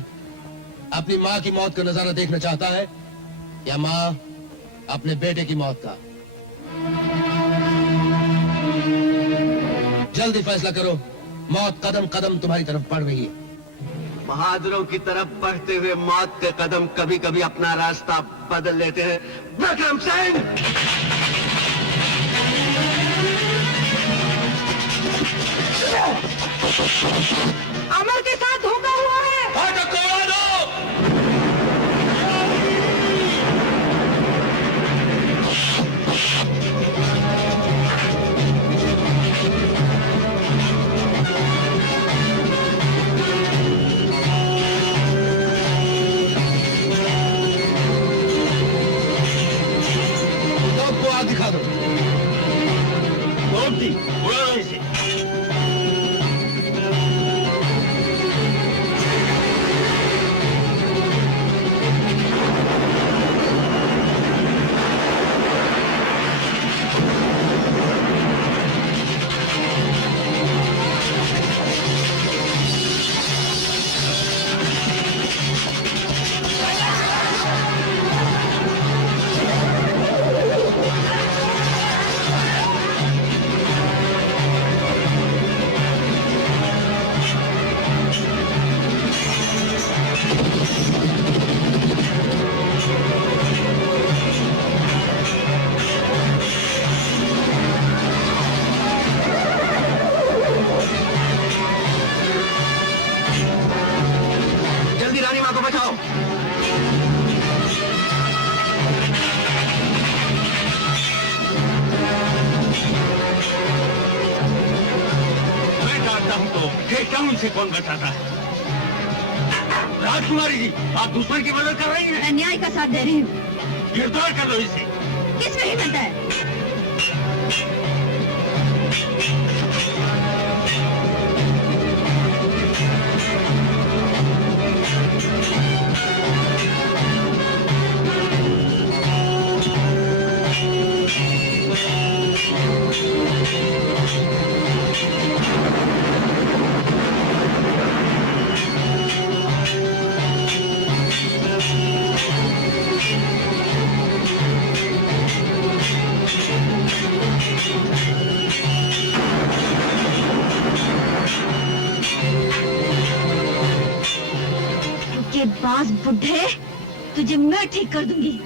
अपनी माँ की मौत का नजारा देखना चाहता है या माँ अपने बेटे की मौत का। जल्दी फैसला करो, मौत कदम कदम तुम्हारी तरफ बढ़ रही है। बहादुरों की तरफ बढ़ते हुए मौत के कदम कभी कभी अपना रास्ता बदल लेते हैं। विक्रम सिंह, अमर के साथ धोखा हुआ है। सबको आग दिखा दो। उड़ा इसे। जाओ। मैं डांटता हूँ तो देखता हूँ इसे कौन बचाता है। राजकुमारी जी, आप दुश्मन की मदद कर रही हैं। मैं न्याय का साथ दे रही हूँ। गिरफ्तार कर दो इसे। किसमें हिम्मत है? ये बाज बुढ़े, तुझे मैं ठीक कर दूंगी।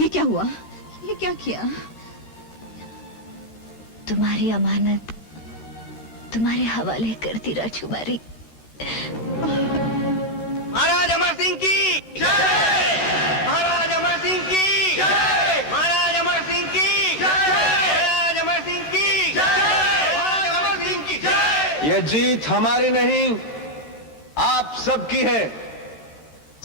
ये क्या हुआ? ये क्या किया? तुम्हारी अमानत तुम्हारे हवाले कर दी राजकुमारी। महाराज अमर सिंह की जय! महाराज अमर सिंह की जय! महाराज अमर सिंह की जय! महाराज अमर सिंह की जय! महाराज अमर सिंह की जय! ये जीत हमारी नहीं, आप सबकी है,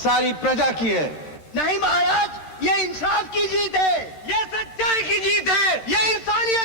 सारी प्रजा की है। नहीं महाराज, ये इंसाफ की जीत है, ये सच्चाई की जीत है, ये इंसानियत